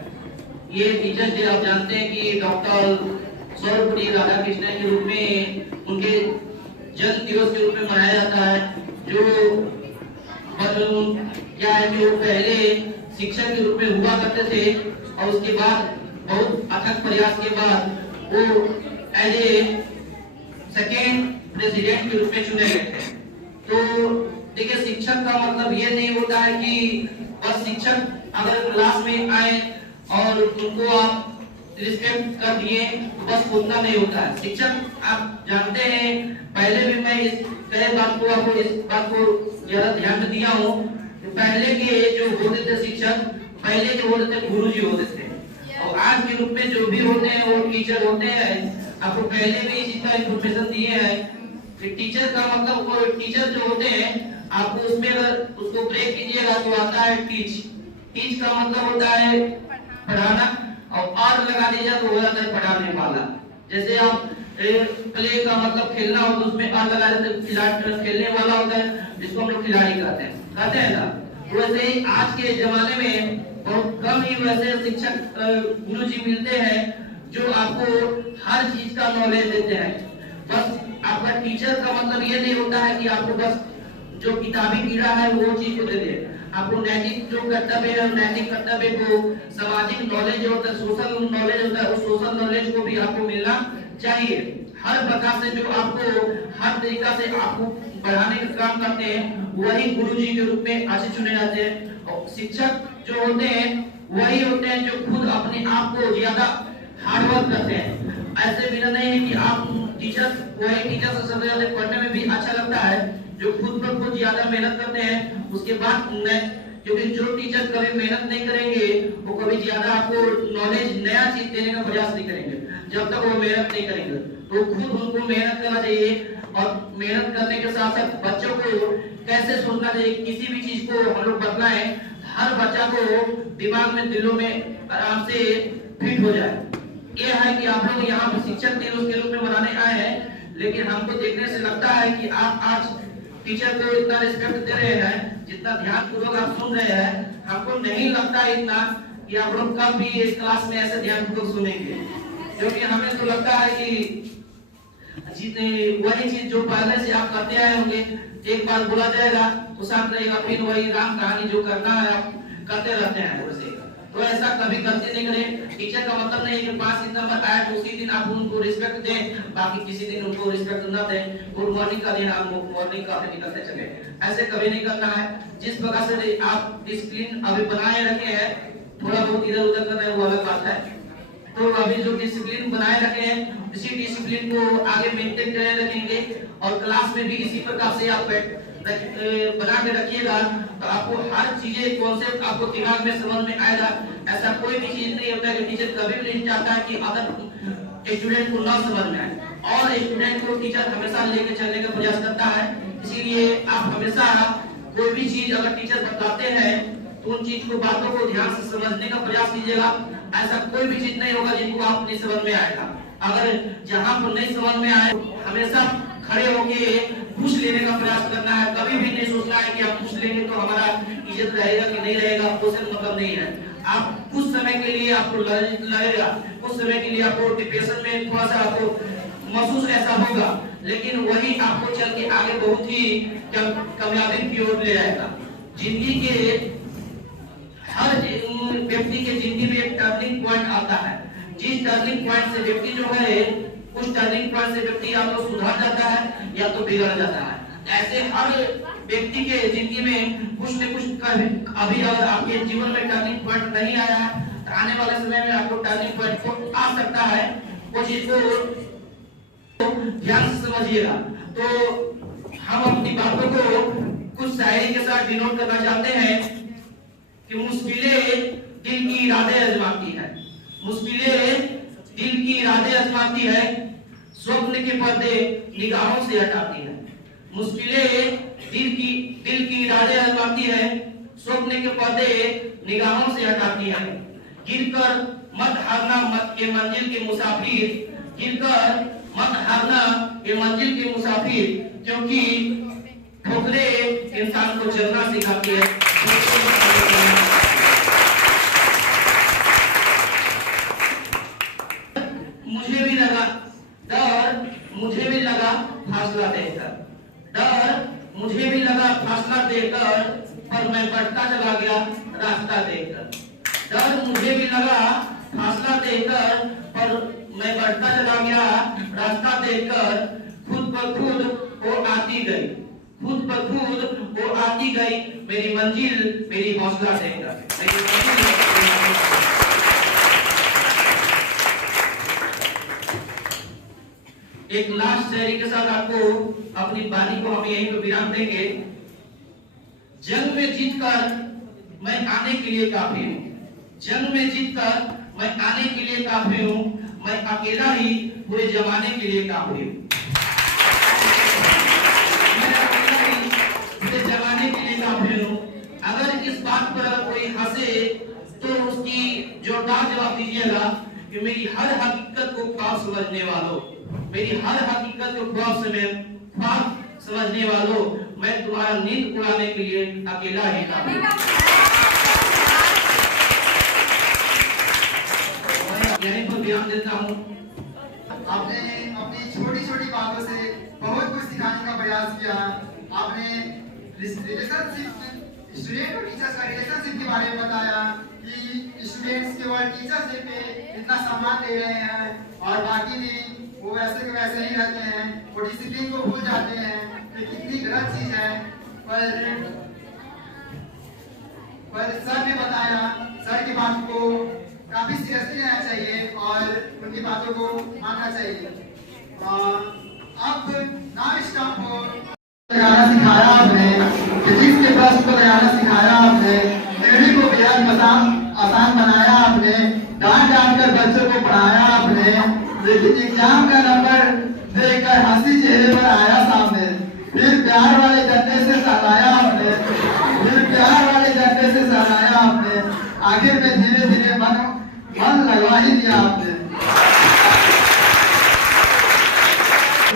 ये टीचर्स डे आप जानते हैं कि डॉक्टर सर्वपल्ली राधाकृष्णन के रूप में उनके जन्म दिवस के रूप में मनाया जाता है। जो क्या है कि वो पहले शिक्षक के रूप में हुआ करते थे और उसके बाद बहुत अथक प्रयास के बाद वो एज ए सेकेंड प्रेसिडेंट के रूप में चुने गए थे। तो देखिए शिक्षक का मतलब ये नहीं होता है कि बस शिक्षक अगर क्लास में आए और उनको आप रिस्पेक्ट कर दिए तो बस उतना नहीं होता है। शिक्षक आप जानते हैं, पहले भी मैं इस बात को ज्यादा ध्यान में दिया हूँ। पहले के जो होते थे शिक्षक, पहले जो होते थे गुरुजी होते थे और आज के रूप में जो भी होते हैं वो टीचर होते हैं। आपको पहले भी इसी का इंफॉर्मेशन दिए हैं कि टीचर का मतलब वो टीचर जो होते हैं आपको उसमें अगर उसको ब्रेक कीजिएगा तो आता है टीच। टीच का मतलब होता है पढ़ाना और लगा दीजिए तो हो जाता है पढ़ाने वाला। जैसे आप प्ले का मतलब खेलना हो तो उसमें आर लगा देते खिलाड़ी खेलने वाला होता है जिसको हम लोग खिलाड़ी कहते हैं ना। तो वैसे ही आज के जमाने में बहुत कम ही वैसे शिक्षक गुरुजी मिलते हैं जो आपको हर चीज का नॉलेज देते हैं। बस आपका टीचर का मतलब ये नहीं होता है कि आपको बस जो किताबी कीड़ा है वो चीज को दे दे। आपको नैतिक जो कर्तव्य है नैतिक कर्तव्य को, सामाजिक नॉलेज होता है, सोशल नॉलेज होता है, उस सोशल नॉलेज को भी आपको मिलना चाहिए। हर प्रकार से जो आपको हर तरीका से आपको बढ़ाने का काम करते हैं वही गुरुजी के रूप में आज चुने जाते हैं। और शिक्षक जो होते हैं वही होते हैं जो खुद अपने आप को ज्यादा हार्ड वर्क करते हैं। ऐसे बिना नहीं है कि आप टीचर वही टीचर से सबसे ज्यादा पढ़ने में भी अच्छा लगता है जो खुद पर खुद ज्यादा मेहनत करते हैं। उसके बाद क्योंकि जो टीचर कभी मेहनत नहीं करेंगे वो कभी ज्यादा आपको नॉलेज नया चीज देने का प्रयास नहीं करेंगे जब तक वो मेहनत नहीं करेंगे। तो खुद उनको मेहनत करना चाहिए और मेहनत करने के साथ साथ बच्चों को कैसे सोचना चाहिए, किसी भी चीज को हम लोग बदलाएं, हर बच्चा को दिमाग में, दिलों में आराम से फिट हो जाए। ये है कि आप लोग यहाँ पर शिक्षक दिवस के रूप में मनाने आए हैं, लेकिन हमको देखने से लगता है कि आप आज टीचर को इतना रिस्पेक्ट दे रहे हैं, जितना ध्यान पूर्वक आप सुन रहे हैं, हमको नहीं लगता इतना कि आप लोग कब भी इस क्लास में ऐसे ध्यान पूर्वक सुनेंगे। क्योंकि हमें तो लगता है कि जितने वही चीज जो पहले से आप करते आए होंगे, एक बार बोला जाएगा तो शांत रहेगा, फिर वही राम कहानी जो करना है आप करते रहते हैं वैसे। तो ऐसा कभी गलती नहीं करें। टीचर का मतलब नहीं है कि 5 सितंबर आए तो उसी दिन आप उनको रिस्पेक्ट दें, बाकी किसी दिन उनको रिस्पेक्ट न दें। गुड मॉर्निंग का दिन आप मॉर्निंग का निकलते चले, ऐसे कभी नहीं करना है। जिस प्रकार से आप डिसिप्लिन अभी बनाए रखे हैं, थोड़ा बहुत इधर उधर कर रहे हैं वो अलग बात है। तो अभी जो डिसिप्लिन बनाए रखे हैं, इसी डिसिप्लिन को आगे मेंटेन करे रखेंगे और क्लास में भी इसी प्रकार से आप बना के रखिएगा, तो आपको हर चीजें कॉन्सेप्ट आपको दिमाग में समझ में आएगा। ऐसा कोई भी चीज नहीं होता कि टीचर कभी भी नहीं चाहता है कि अदर स्टूडेंट को ना समझ में आए, और स्टूडेंट को टीचर हमेशा लेके चलने का प्रयास करता है। इसीलिए आप हमेशा कोई भी चीज अगर टीचर बताते हैं तो उन चीज को, बातों को ध्यान से समझने का प्रयास कीजिएगा। ऐसा कोई भी चीज नहीं होगा जिनको आप नहीं समझ में आएगा। अगर जहां पर नहीं समझ में आए, हमेशा खड़े होके पूछ लेने का प्रयास करना है। कभी भी नहीं सोचना है कि आप पूछ लेंगे तो हमारा इज्जत रहेगा कि नहीं रहेगा, उससे मतलब नहीं है। आप कुछ समय के लिए आपको लगेगा, कुछ समय के लिए आपको डिप्रेशन में थोड़ा सा आपको महसूस ऐसा होगा, लेकिन वही आपको चल के आगे बहुत ही कामयाबी की ओर ले जाएगा। जिंदगी के हर व्यक्ति के जिंदगी में एक टर्निंग पॉइंट आता है। जिस टर्निंग पॉइंट से व्यक्ति जो है, उस टर्निंग पॉइंट से व्यक्ति या तो सुधर जाता है या तो बिगड़ जाता है। ऐसे हर व्यक्ति के जिंदगी में कुछ न कुछ अभी अगर आपके जीवन में टर्निंग पॉइंट नहीं आया है, तो आने वाले समय में आपको टर्निंग पॉइंट आ सकता है। वो चीज को ध्यान से समझिएगा। तो हम अपनी बातों को कुछ शायरी के साथ डिनोट करना चाहते हैं कि मुश्किलें दिल की इरादे आजमाती है, मुश्किलें दिल की इरादे आजमाती है, स्वप्न के पर्दे निगाहों से हटाती है। मुश्किलें दिल की इरादे आजमाती है, स्वप्न के पर्दे निगाहों से हटाती है। गिरकर मत हारना मत ये मंजिल के मुसाफिर, गिरकर मत हारना ये मंजिल के मुसाफिर, क्योंकि ठोकरें इंसान को चलना सिखाती है। मुझे भी लगा डर, मुझे भी लगा फासला देखकर, डर मुझे भी लगा फासला देखकर, पर मैं बढ़ता चला गया रास्ता देखकर। डर मुझे भी लगा फासला देखकर, पर मैं बढ़ता चला गया रास्ता देखकर। खुद ब खुद वो आती गई, खुद ब खुद वो आती गई, मेरी मंजिल मेरी हौसला देखकर। एक लास्ट शायरी के साथ आपको अपनी वाणी को हम यहीं पे विराम देंगे। जंग में जीतकर मैं आने के लिए काफी हूँ, जंग में जीतकर मैं आने के लिए काफी हूँ, मैं अकेला ही पूरे जमाने के लिए काफी हूँ, मैं अकेला ही पूरे जमाने के लिए काफी हूँ। अगर इस बात पर अगर कोई हंसे तो उसकी जोरदार जवाब दीजिएगा कि मेरी हर हकीकत को ख्वाब समझने वालों, मेरी हर हकीकत को ख्वाब समझने वालों, मैं तुम्हारा नींद उड़ाने के लिए अकेला ही था। यहीं पर विराम देता हूँ। आपने अपनी छोटी छोटी बातों से बहुत कुछ सिखाने का प्रयास किया। आपने रिलेशनशिप, स्टूडेंट और टीचर्स का रिलेशनशिप के बारे में बताया कि स्टूडेंट्स केवल टीचर्स डे पे इतना सम्मान दे रहे हैं और बाकी दिन वो वैसे के वैसे ही रहते हैं, वो डिसिप्लिन को भूल जाते हैं। ये कितनी गलत चीज है। पर सर ने बताया, सर की बात को काफी सीरियसली लेना चाहिए और उनकी बातों को मानना चाहिए। अब नाउ स्टॉप हो लगाना सिखाया आपने, फिजिक्स के प्रश्न को लगाना सिखाया आपने, थ्योरी को बेहद आसान बनाया आपने, डांट डांट कर बच्चों को पढ़ाया आपने, लेकिन एग्जाम का नंबर देखकर हंसी चेहरे पर आया सामने, फिर प्यार वाले गद्दे से सहलाया आखिर में धीरे धीरे मन लगवा ही दिया आपने।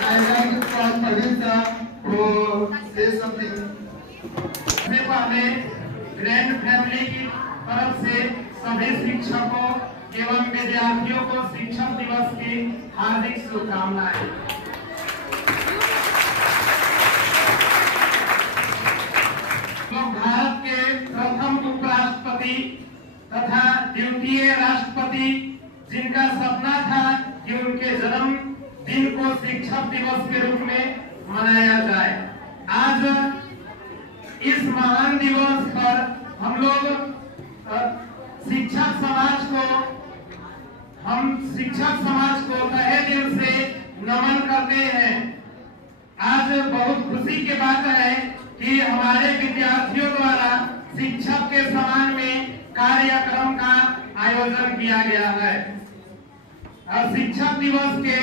I like to call Praveen sir to say something. सबसे पहले ग्रैंड फैमिली की तरफ से सभी शिक्षकों एवं विद्यार्थियों को शिक्षक दिवस की हार्दिक शुभकामनाएं। भारत के प्रथम उपराष्ट्रपति तथा द्वितीय राष्ट्रपति जिनका सपना था कि उनके जन्म दिन को शिक्षक दिवस के रूप में मनाया जाए। आज इस महान दिवस पर हम लोग शिक्षक समाज को तहे दिल से नमन करते हैं। आज बहुत खुशी की बात है कि हमारे विद्यार्थियों द्वारा शिक्षक के सम्मान में कार्यक्रम का आयोजन किया गया है। और शिक्षक दिवस के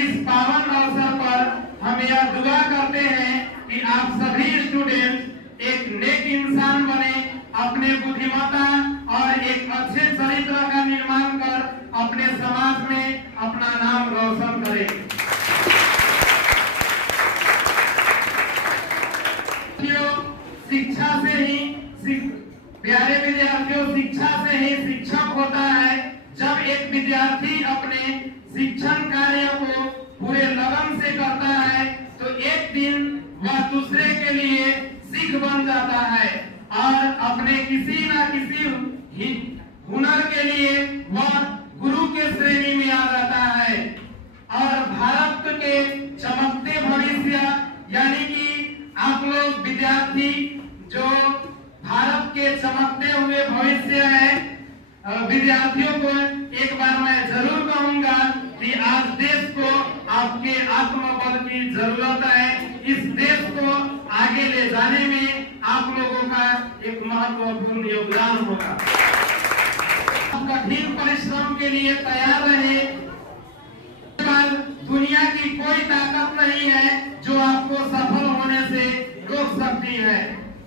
इस पावन अवसर पर हम यह दुआ करते हैं कि आप सभी स्टूडेंट एक नेक इंसान बने, अपने बुद्धिमत्ता और एक अच्छे चरित्र का निर्माण कर अपने समाज में अपना नाम रोशन करें। शिक्षा से ही प्यारे विद्यार्थियों, शिक्षा से ही शिक्षक होता है। जब एक विद्यार्थी अपने शिक्षण कार्य को पूरे लगन से करता है तो एक दिन वह दूसरे के लिए सीख बन जाता है और अपने किसी न किसी हुनर के लिए वह गुरु के श्रेणी में आ जाता है। और भारत के चमकते भविष्य यानी कि आप लोग विद्यार्थी जो भारत के चमकते हुए भविष्य है, विद्यार्थियों को एक बार मैं जरूर कहूंगा कि आज देश को आपके आत्मबल की जरूरत है। इस देश को आगे ले जाने में आप लोगों का एक महत्वपूर्ण योगदान होगा। कठिन परिश्रम के लिए तैयार रहे। दुनिया की कोई ताकत नहीं है जो आपको सफल होने से रोक सकती है।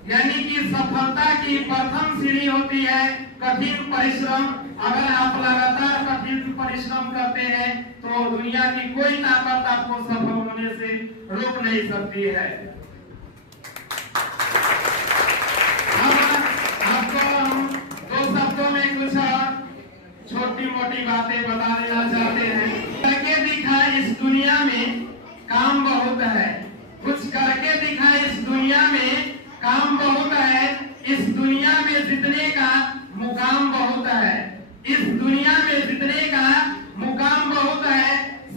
यानी कि सफलता की प्रथम सीढ़ी होती है कठिन परिश्रम। अगर आप लगातार कठिन परिश्रम करते हैं तो दुनिया की कोई ताकत आपको सफल होने से रोक नहीं सकती है। आपको हम दो शब्दों में कुछ छोटी मोटी बातें बता देना चाहते हैं। करके दिखा इस दुनिया में काम बहुत है, कुछ करके दिखा इस दुनिया में काम बहुत है। इस दुनिया में जीतने का मुकाम बहुत है। इस दुनिया में जीतने का मुकाम बहुत है।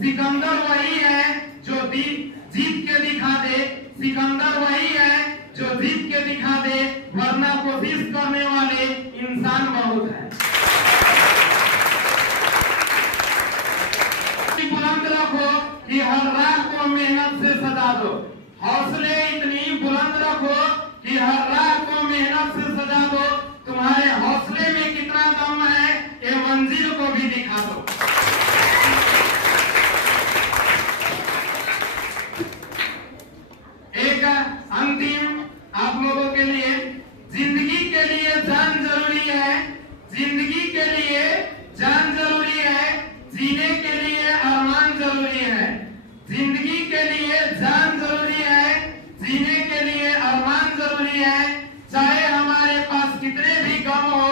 सिकंदर वही है जो जीत के दिखा दे। सिकंदर वही है जो जीत के दिखा दे, वरना कोशिश करने वाले इंसान बहुत है। बुलंद रखो कि हर रात को मेहनत से सजा दो। हौसले इतनी बुलंद रखो कि हर रात को मेहनत से सजा दो। तुम्हारे हौसले में कितना दम है ये मंजिल को भी दिखा दो। एक अंतिम आप लोगों के लिए, जिंदगी के लिए जान जरूरी है। जिंदगी के लिए जान जरूरी है। जीने के लिए अरमान जरूरी है। जिंदगी के लिए जान जरूरी है। जीने के लिए अरमान जरूरी है। चाहे हमारे पास कितने भी गम हो,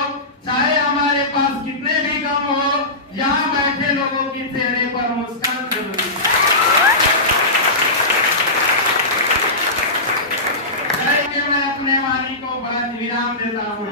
चाहे हमारे पास कितने भी गम हो, यहाँ बैठे लोगों के चेहरे पर मुस्कान जरूरी है। मैं अपने वाणी को बड़ा विराम देता हूँ।